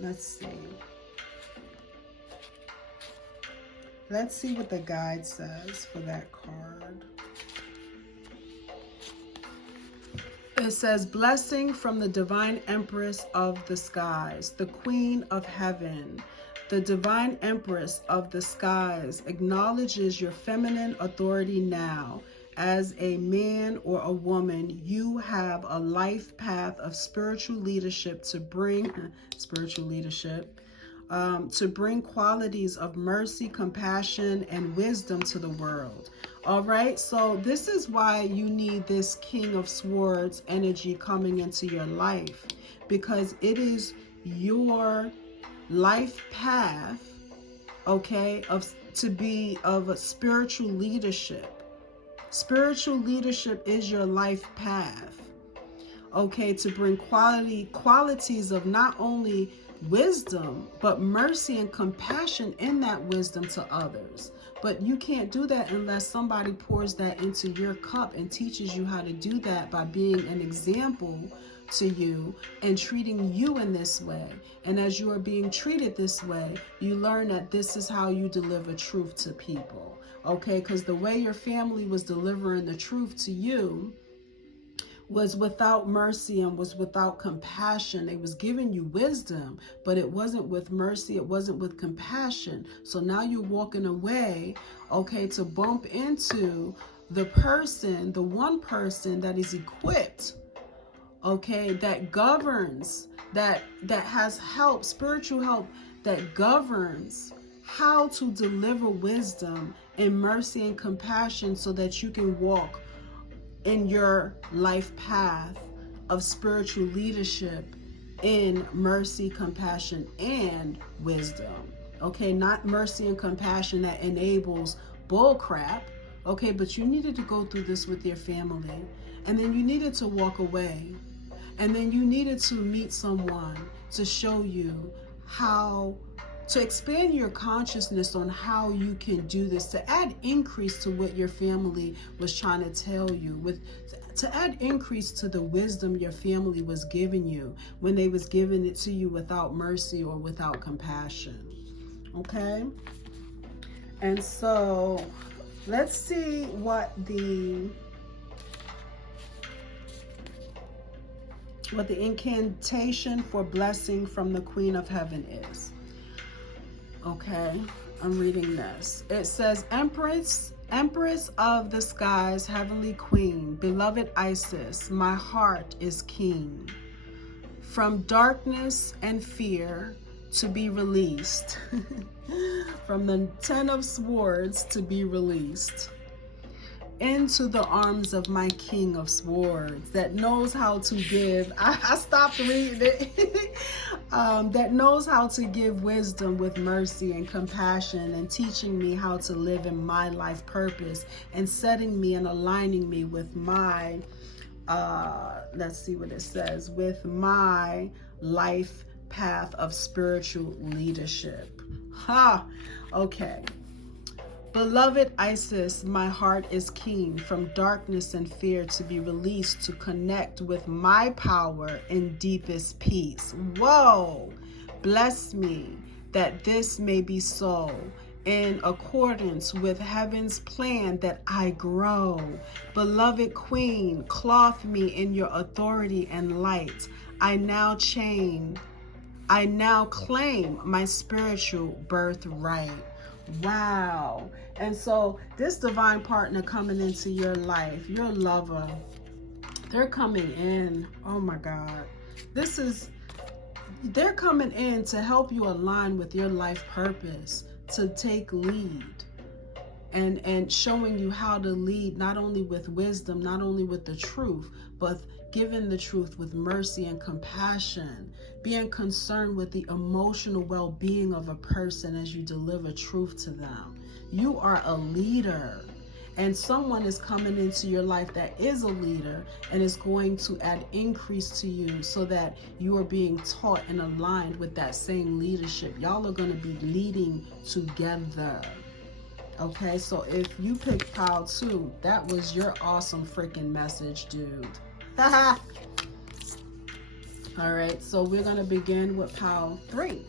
Let's see. Let's see what the guide says for that card. It says, blessing from the divine empress of the skies, the queen of heaven. The divine empress of the skies acknowledges your feminine authority now. As a man or a woman, you have a life path of spiritual leadership to bring, to bring qualities of mercy, compassion, and wisdom to the world. All right, so this is why you need this King of Swords energy coming into your life, because it is your life path, okay, of a spiritual leadership. Spiritual leadership is your life path, okay, to bring qualities of not only wisdom, but mercy and compassion in that wisdom to others. But you can't do that unless somebody pours that into your cup and teaches you how to do that by being an example to you and treating you in this way. And as you are being treated this way, you learn that this is how you deliver truth to people. Okay, because the way your family was delivering the truth to you was without mercy and was without compassion. They was giving you wisdom, but it wasn't with mercy, it wasn't with compassion. So now you're walking away, okay, to bump into the person, the one person that is equipped, okay, that governs, that has help, spiritual help, that governs how to deliver wisdom and mercy and compassion so that you can walk in your life path of spiritual leadership in mercy, compassion, and wisdom. Okay, not mercy and compassion that enables bull crap. Okay, but you needed to go through this with your family, and then you needed to walk away, and then you needed to meet someone to show you how to expand your consciousness on how you can do this, to add increase to what your family was trying to tell you, to add increase to the wisdom your family was giving you when they was giving it to you without mercy or without compassion. Okay? And so let's see what the incantation for blessing from the Queen of Heaven is. Okay, I'm reading this. It says, Empress of the skies, heavenly queen, beloved Isis, my heart is keen. From darkness and fear to be released. From the Ten of Swords to be released. into the arms of my King of Swords that knows how to give. I stopped reading it. That knows how to give wisdom with mercy and compassion, and teaching me how to live in my life purpose, and setting me and aligning me with my, let's see what it says, with my life path of spiritual leadership. Okay. Beloved Isis, my heart is keen from darkness and fear to be released to connect with my power in deepest peace. Whoa! Bless me that this may be so, in accordance with heaven's plan that I grow. Beloved Queen, clothe me in your authority and light. I now claim my spiritual birthright. Wow. And so this divine partner coming into your life, your lover, they're coming in. Oh my God. They're coming in to help you align with your life purpose, to take lead, and showing you how to lead, not only with wisdom, not only with the truth, but giving the truth with mercy and compassion, being concerned with the emotional well-being of a person as you deliver truth to them. You are a leader, and someone is coming into your life that is a leader and is going to add increase to you, so that you are being taught and aligned with that same leadership. Y'all are going to be leading together. Okay, so if you picked pile 2, that was your awesome freaking message, dude. All right, so we're going to begin with pile 3.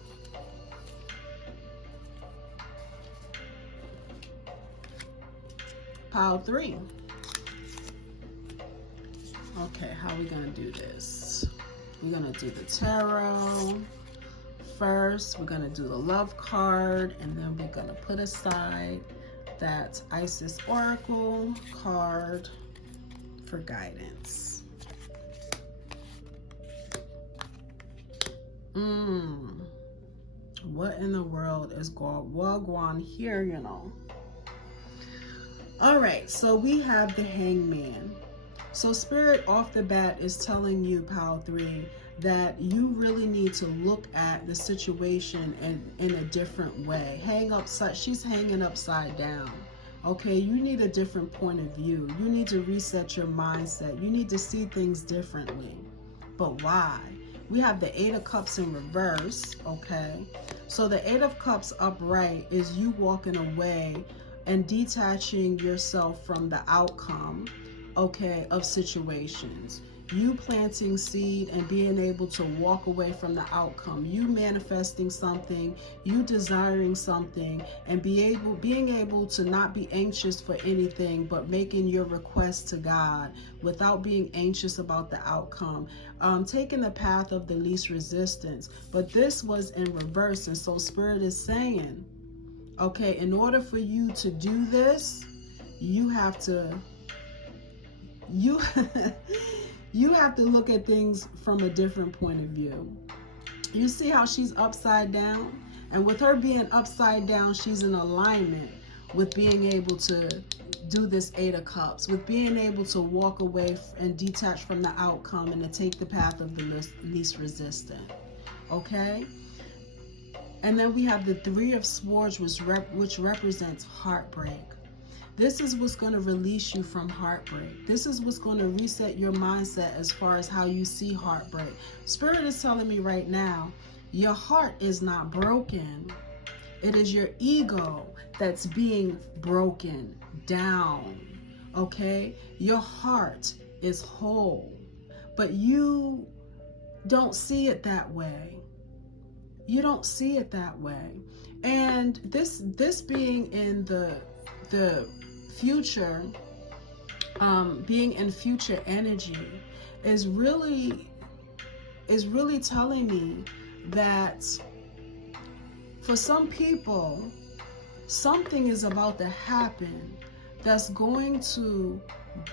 Pile 3. Okay, how are we going to do this? We're going to do the tarot first. We're going to do the love card, and then we're going to put aside that Isis Oracle card for guidance. What in the world is going on here, you know? All right, so we have the Hangman. So Spirit off the bat is telling you, pile 3, that you really need to look at the situation in a different way. She's hanging upside down. Okay, you need a different point of view. You need to reset your mindset. You need to see things differently. But why? We have the 8 of Cups in reverse, okay? So the 8 of Cups upright is you walking away and detaching yourself from the outcome, okay, of situations. You planting seed and being able to walk away from the outcome. You manifesting something, you desiring something, and being able to not be anxious for anything, but making your request to God without being anxious about the outcome. Taking the path of the least resistance. But this was in reverse, and so Spirit is saying, okay, in order for you to do this, you have to you have to look at things from a different point of view. You see how she's upside down? And with her being upside down, she's in alignment with being able to do this 8 of Cups, with being able to walk away and detach from the outcome and to take the path of the least resistant. Okay? And then we have the 3 of Swords, which represents heartbreak. This is what's going to release you from heartbreak. This is what's going to reset your mindset as far as how you see heartbreak. Spirit is telling me right now, your heart is not broken. It is your ego that's being broken down. Okay? Your heart is whole, but you don't see it that way. You don't see it that way. And this being in the future, being in future energy is really telling me that for some people, something is about to happen that's going to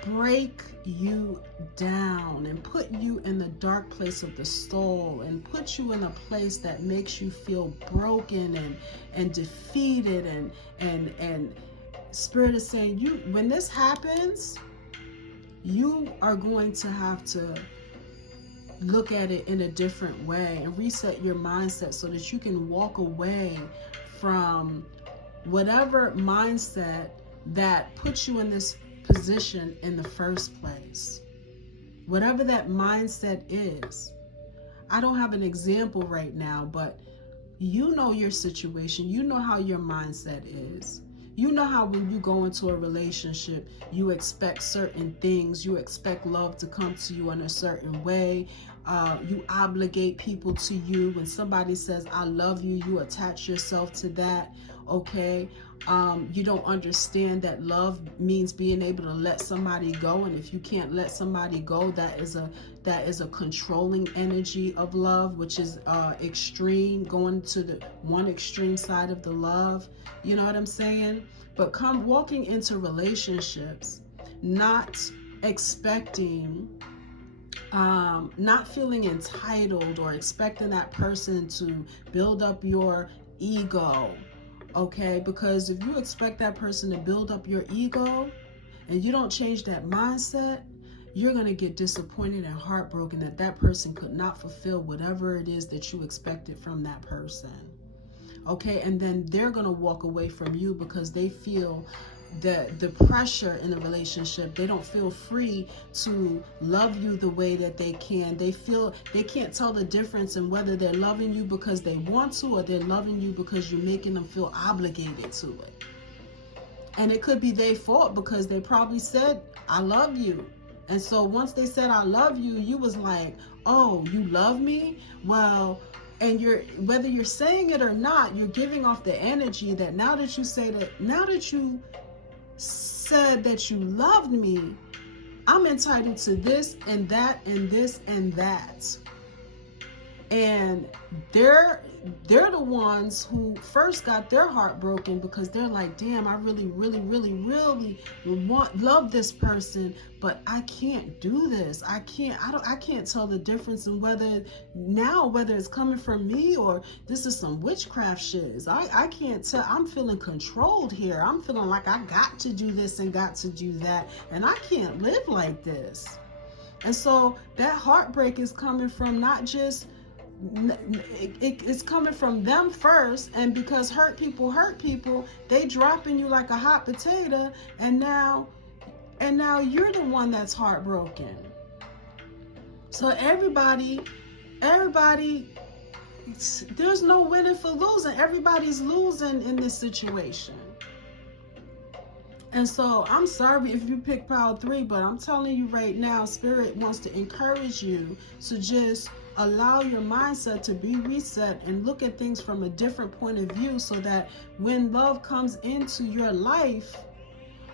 break you down and put you in the dark place of the soul and put you in a place that makes you feel broken and defeated and Spirit is saying, when this happens, you are going to have to look at it in a different way and reset your mindset so that you can walk away from whatever mindset that puts you in this position in the first place. Whatever that mindset is. I don't have an example right now, but you know your situation. You know how your mindset is. You know how when you go into a relationship, you expect certain things. You expect love to come to you in a certain way. You obligate people to you. When somebody says, I love you, you attach yourself to that. Okay. You don't understand that love means being able to let somebody go. And if you can't let somebody go, that is a controlling energy of love, which is extreme, going to the one extreme side of the love. You know what I'm saying? But walking into relationships, not expecting, not feeling entitled or expecting that person to build up your ego. Okay, because if you expect that person to build up your ego and you don't change that mindset, you're going to get disappointed and heartbroken that that person could not fulfill whatever it is that you expected from that person. Okay, and then they're going to walk away from you because they feel that the pressure in the relationship. They don't feel free to love you the way that they can. They feel they can't tell the difference in whether they're loving you because they want to or they're loving you because you're making them feel obligated to it. And it could be their fault because they probably said, I love you. And so once they said, I love you, you was like, oh, you love me? Well, and whether you're saying it or not, you're giving off the energy that now that you said that you loved me, I'm entitled to this and that and this and that. And they're the ones who first got their heart broken because they're like, damn, I really love this person, but I can't do this. I can't tell the difference in whether it's coming from me or this is some witchcraft shit. I can't tell. I'm feeling controlled here. I'm feeling like I got to do this and got to do that, and I can't live like this. And so that heartbreak is coming from not just it's coming from them first, and because hurt people, they dropping you like a hot potato, and now you're the one that's heartbroken. So everybody, there's no winning for losing. Everybody's losing in this situation. And so I'm sorry if you pick pile 3, but I'm telling you right now, Spirit wants to encourage you to just allow your mindset to be reset and look at things from a different point of view so that when love comes into your life,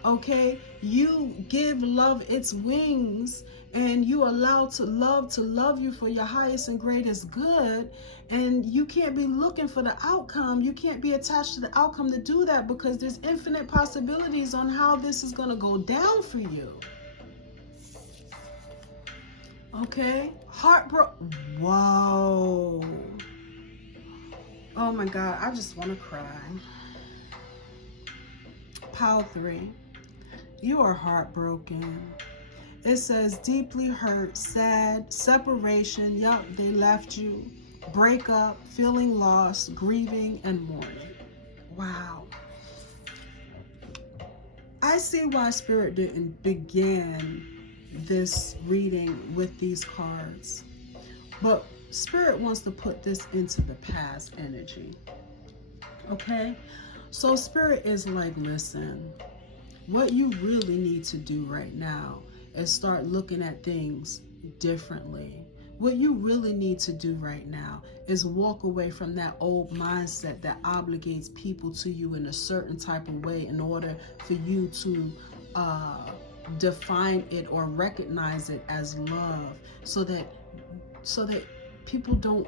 okay, you give love its wings and you allow to love you for your highest and greatest good. And you can't be looking for the outcome. You can't be attached to the outcome to do that because there's infinite possibilities on how this is going to go down for you. Okay, whoa. Oh my God, I just want to cry. Pile 3, you are heartbroken. It says deeply hurt, sad, separation. Yup, they left you. Breakup, feeling lost, grieving, and mourning. Wow. I see why Spirit didn't begin this reading with these cards, but Spirit wants to put this into the past energy. Okay, so Spirit is like, listen, what you really need to do right now is start looking at things differently. What you really need to do right now is walk away from that old mindset that obligates people to you in a certain type of way in order for you to define it or recognize it as love, so that people don't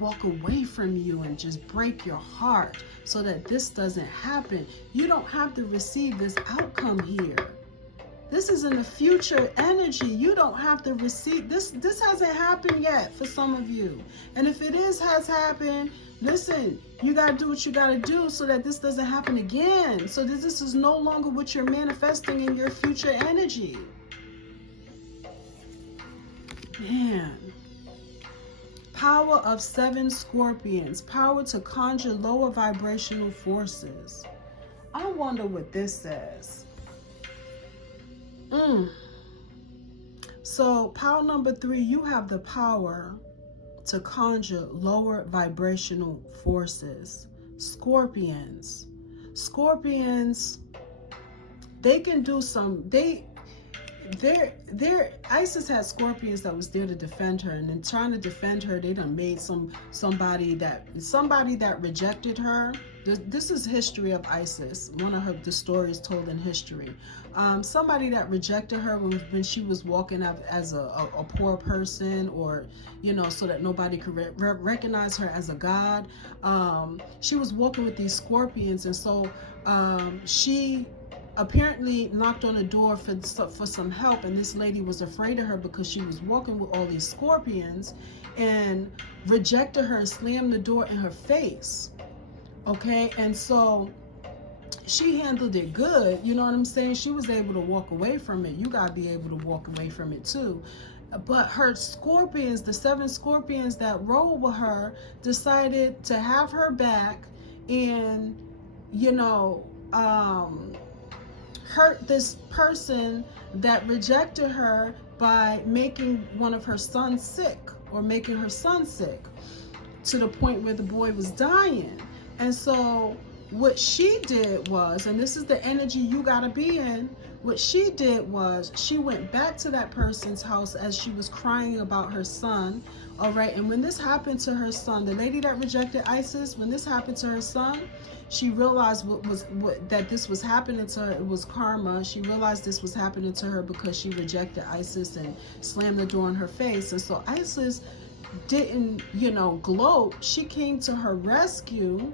walk away from you and just break your heart, so that this doesn't happen. You don't have to receive this outcome here. This is in the future energy. You don't have to receive this. This hasn't happened yet for some of you. And if it has happened, Listen, you got to do what you got to do so that this doesn't happen again. So that this is no longer what you're manifesting in your future energy. Man. Power of 7 scorpions. Power to conjure lower vibrational forces. I wonder what this says. So power number 3, you have the power to conjure lower vibrational forces. Scorpions. Scorpions, they can do some, Isis had scorpions that was there to defend her, and in trying to defend her, they done made somebody that rejected her. This is history of Isis, one of the stories told in history. Somebody that rejected her when she was walking up as a poor person, or so that nobody could recognize her as a god. She was walking with these scorpions, and so she apparently knocked on a door for some help, and this lady was afraid of her because she was walking with all these scorpions, and rejected her and slammed the door in her face. Okay, and so she handled it good, you know what I'm saying? She was able to walk away from it. You gotta be able to walk away from it too. But her scorpions, the 7 scorpions that rolled with her, decided to have her back and hurt this person that rejected her by making one of her sons sick, or making her son sick, to the point where the boy was dying. And so what she did was, and this is the energy you gotta be in, what she did was she went back to that person's house as she was crying about her son. All right, and when this happened to her son, the lady that rejected Isis, when this happened to her son, she realized that this was happening to her. It was karma. She realized this was happening to her because she rejected Isis and slammed the door in her face. And so Isis didn't, gloat. She came to her rescue,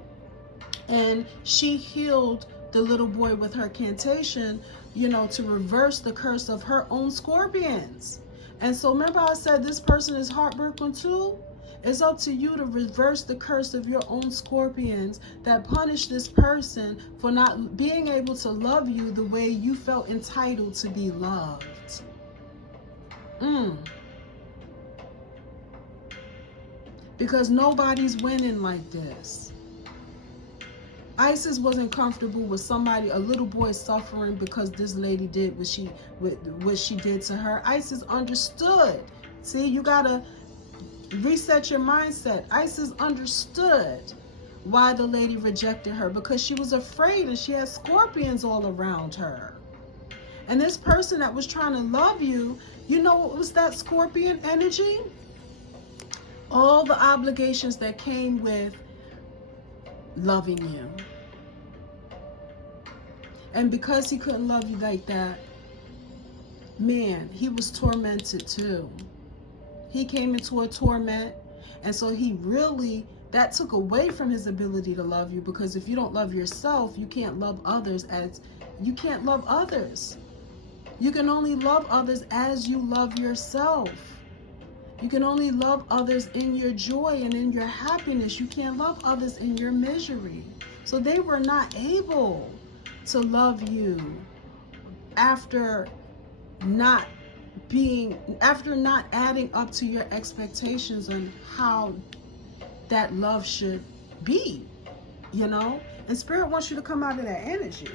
and she healed the little boy with her cantation, to reverse the curse of her own scorpions. And so remember I said this person is heartbroken too? It's up to you to reverse the curse of your own scorpions that punish this person for not being able to love you the way you felt entitled to be loved. Because nobody's winning like this. Isis wasn't comfortable with a little boy suffering because this lady did what she did to her. Isis understood. See, you gotta reset your mindset. Isis understood why the lady rejected her, because she was afraid and she had scorpions all around her. And this person that was trying to love you, what was that scorpion energy? All the obligations that came with loving you. And because he couldn't love you like that, man, he was tormented too. He came into a torment, and so that took away from his ability to love you, because if you don't love yourself, you can't love others you can't love others. You can only love others as you love yourself. You can only love others in your joy and in your happiness. You can't love others in your misery. So they were not able to love you after not adding up to your expectations on how that love should be, and Spirit wants you to come out of that energy.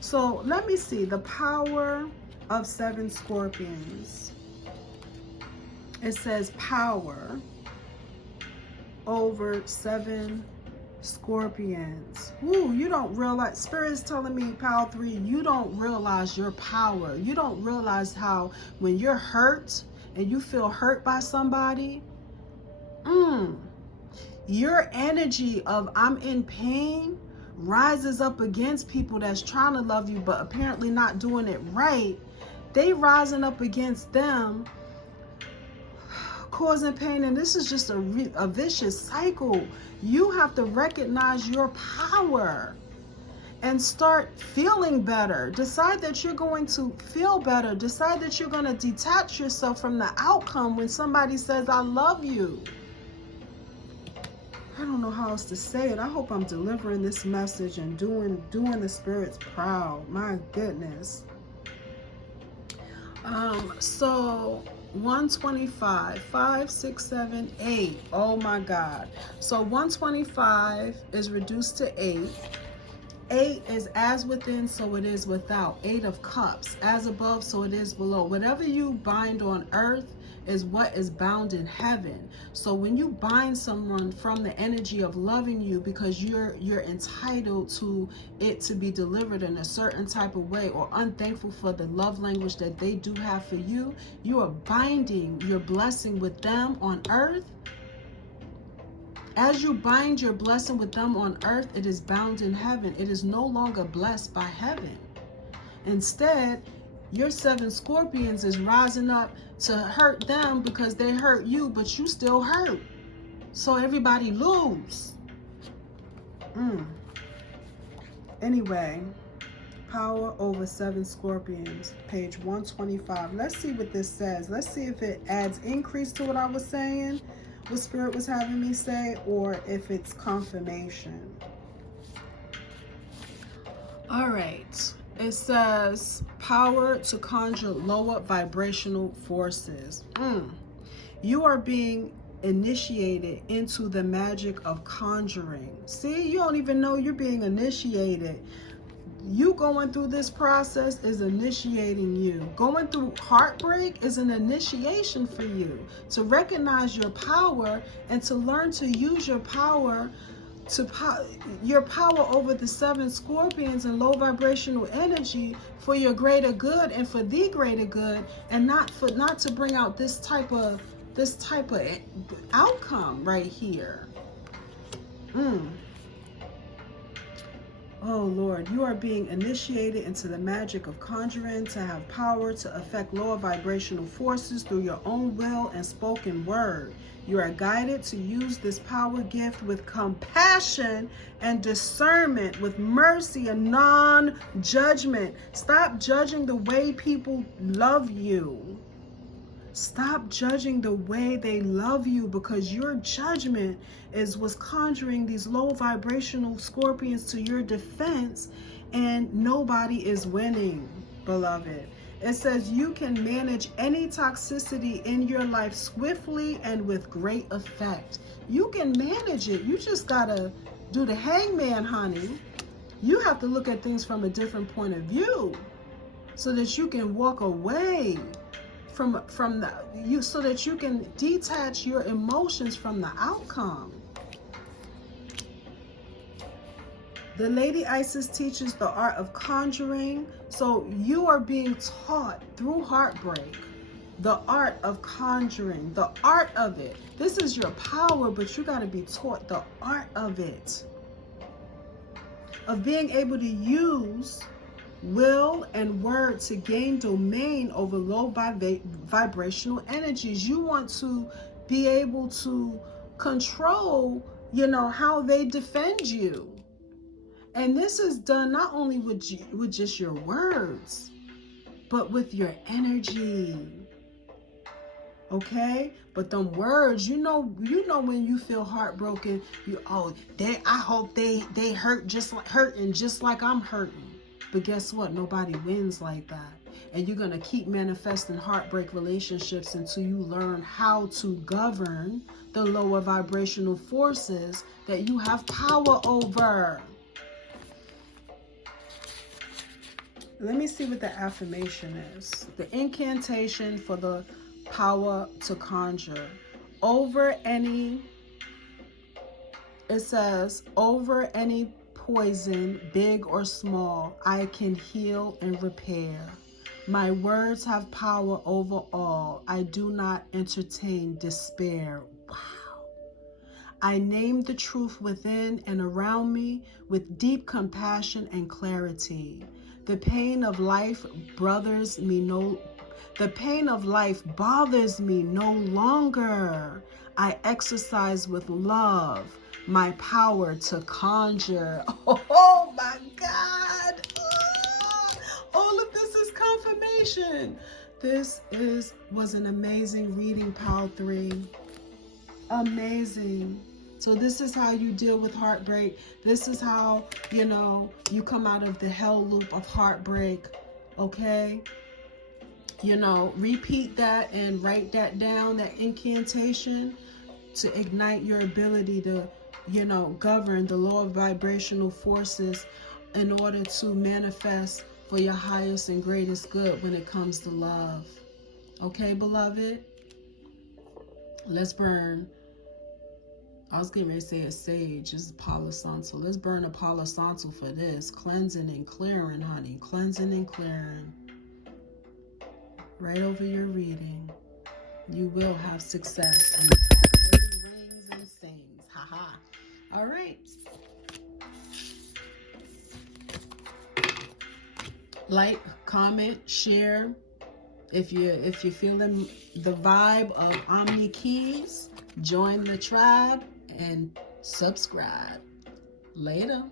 So let me see the power of 7 scorpions. It says power over 7 scorpions. Ooh, you don't realize, Spirit is telling me, power 3, you don't realize your power. You don't realize how when you're hurt and you feel hurt by somebody, your energy of I'm in pain rises up against people that's trying to love you but apparently not doing it right. They rising up against them, causing pain, and this is just a vicious cycle. You have to recognize your power and start feeling better. Decide that you're going to feel better. Decide that you're going to detach yourself from the outcome when somebody says, I love you. I don't know how else to say it. I hope I'm delivering this message and doing the spirits proud. My goodness. So 125, 5, 6, 7, 8. Oh my God. So 125 is reduced to 8. 8 is as within, so it is without. 8 of cups, as above, so it is below. Whatever you bind on earth is what is bound in heaven. So when you bind someone from the energy of loving you because you're entitled to it to be delivered in a certain type of way, or unthankful for the love language that they do have for you, you are binding your blessing with them on earth. As you bind your blessing with them on earth, it is bound in heaven. It is no longer blessed by heaven. Instead, your 7 scorpions is rising up to hurt them because they hurt you, but you still hurt. So everybody lose. Anyway, power over 7 scorpions, page 125. Let's see what this says. Let's see if it adds increase to what I was saying, what Spirit was having me say, or if it's confirmation. All right. It says power to conjure lower vibrational forces. You are being initiated into the magic of conjuring. See, you don't even know you're being initiated. You going through this process is initiating you. Going through heartbreak is an initiation for you to recognize your power and to learn to use your power your power over the 7 scorpions and low vibrational energy for your greater good and for the greater good, and not to bring out this type of outcome right here. Oh Lord, you are being initiated into the magic of conjuring to have power to affect lower vibrational forces through your own will and spoken word. You are guided to use this power gift with compassion and discernment, with mercy and non-judgment. Stop judging the way people love you. Stop judging the way they love you, because your judgment is what's conjuring these low vibrational scorpions to your defense, and nobody is winning, beloved. It says you can manage any toxicity in your life swiftly and with great effect. You can manage it. You just gotta do the hangman, honey. You have to look at things from a different point of view so that you can walk away from so that you can detach your emotions from the outcome. The Lady Isis teaches the art of conjuring. So you are being taught through heartbreak the art of conjuring, the art of it. This is your power, but you got to be taught the art of it, of being able to use will and word to gain domain over low vibrational energies. You want to be able to control, how they defend you. And this is done not only with just your words, but with your energy. Okay? But them words, you know when you feel heartbroken, I hope they hurting just like I'm hurting. But guess what? Nobody wins like that. And you're going to keep manifesting heartbreak relationships until you learn how to govern the lower vibrational forces that you have power over. Let me see what the affirmation is. The incantation for the power to conjure. It says, over any poison, big or small, I can heal and repair. My words have power over all. I do not entertain despair. Wow. I name the truth within and around me with deep compassion and clarity. The pain of life bothers me no longer. I exercise with love my power to conjure. Oh my God. All of this is confirmation. This was an amazing reading, Pal 3. Amazing. So this is how you deal with heartbreak. This is how, you know, you come out of the hell loop of heartbreak. Okay? You know, repeat that and write that down, that incantation, to ignite your ability to, you know, govern the law of vibrational forces in order to manifest for your highest and greatest good when it comes to love. Okay, beloved? Let's burn. I was getting ready to say a sage. It's Palo Santo. Let's burn a Palo Santo for this. Cleansing and clearing, honey. Cleansing and clearing. Right over your reading. You will have success. And the cat lady rings and sings. Haha. All right. Like, comment, share. If you're feeling the vibe of Omni Keys, join the tribe and subscribe. Later.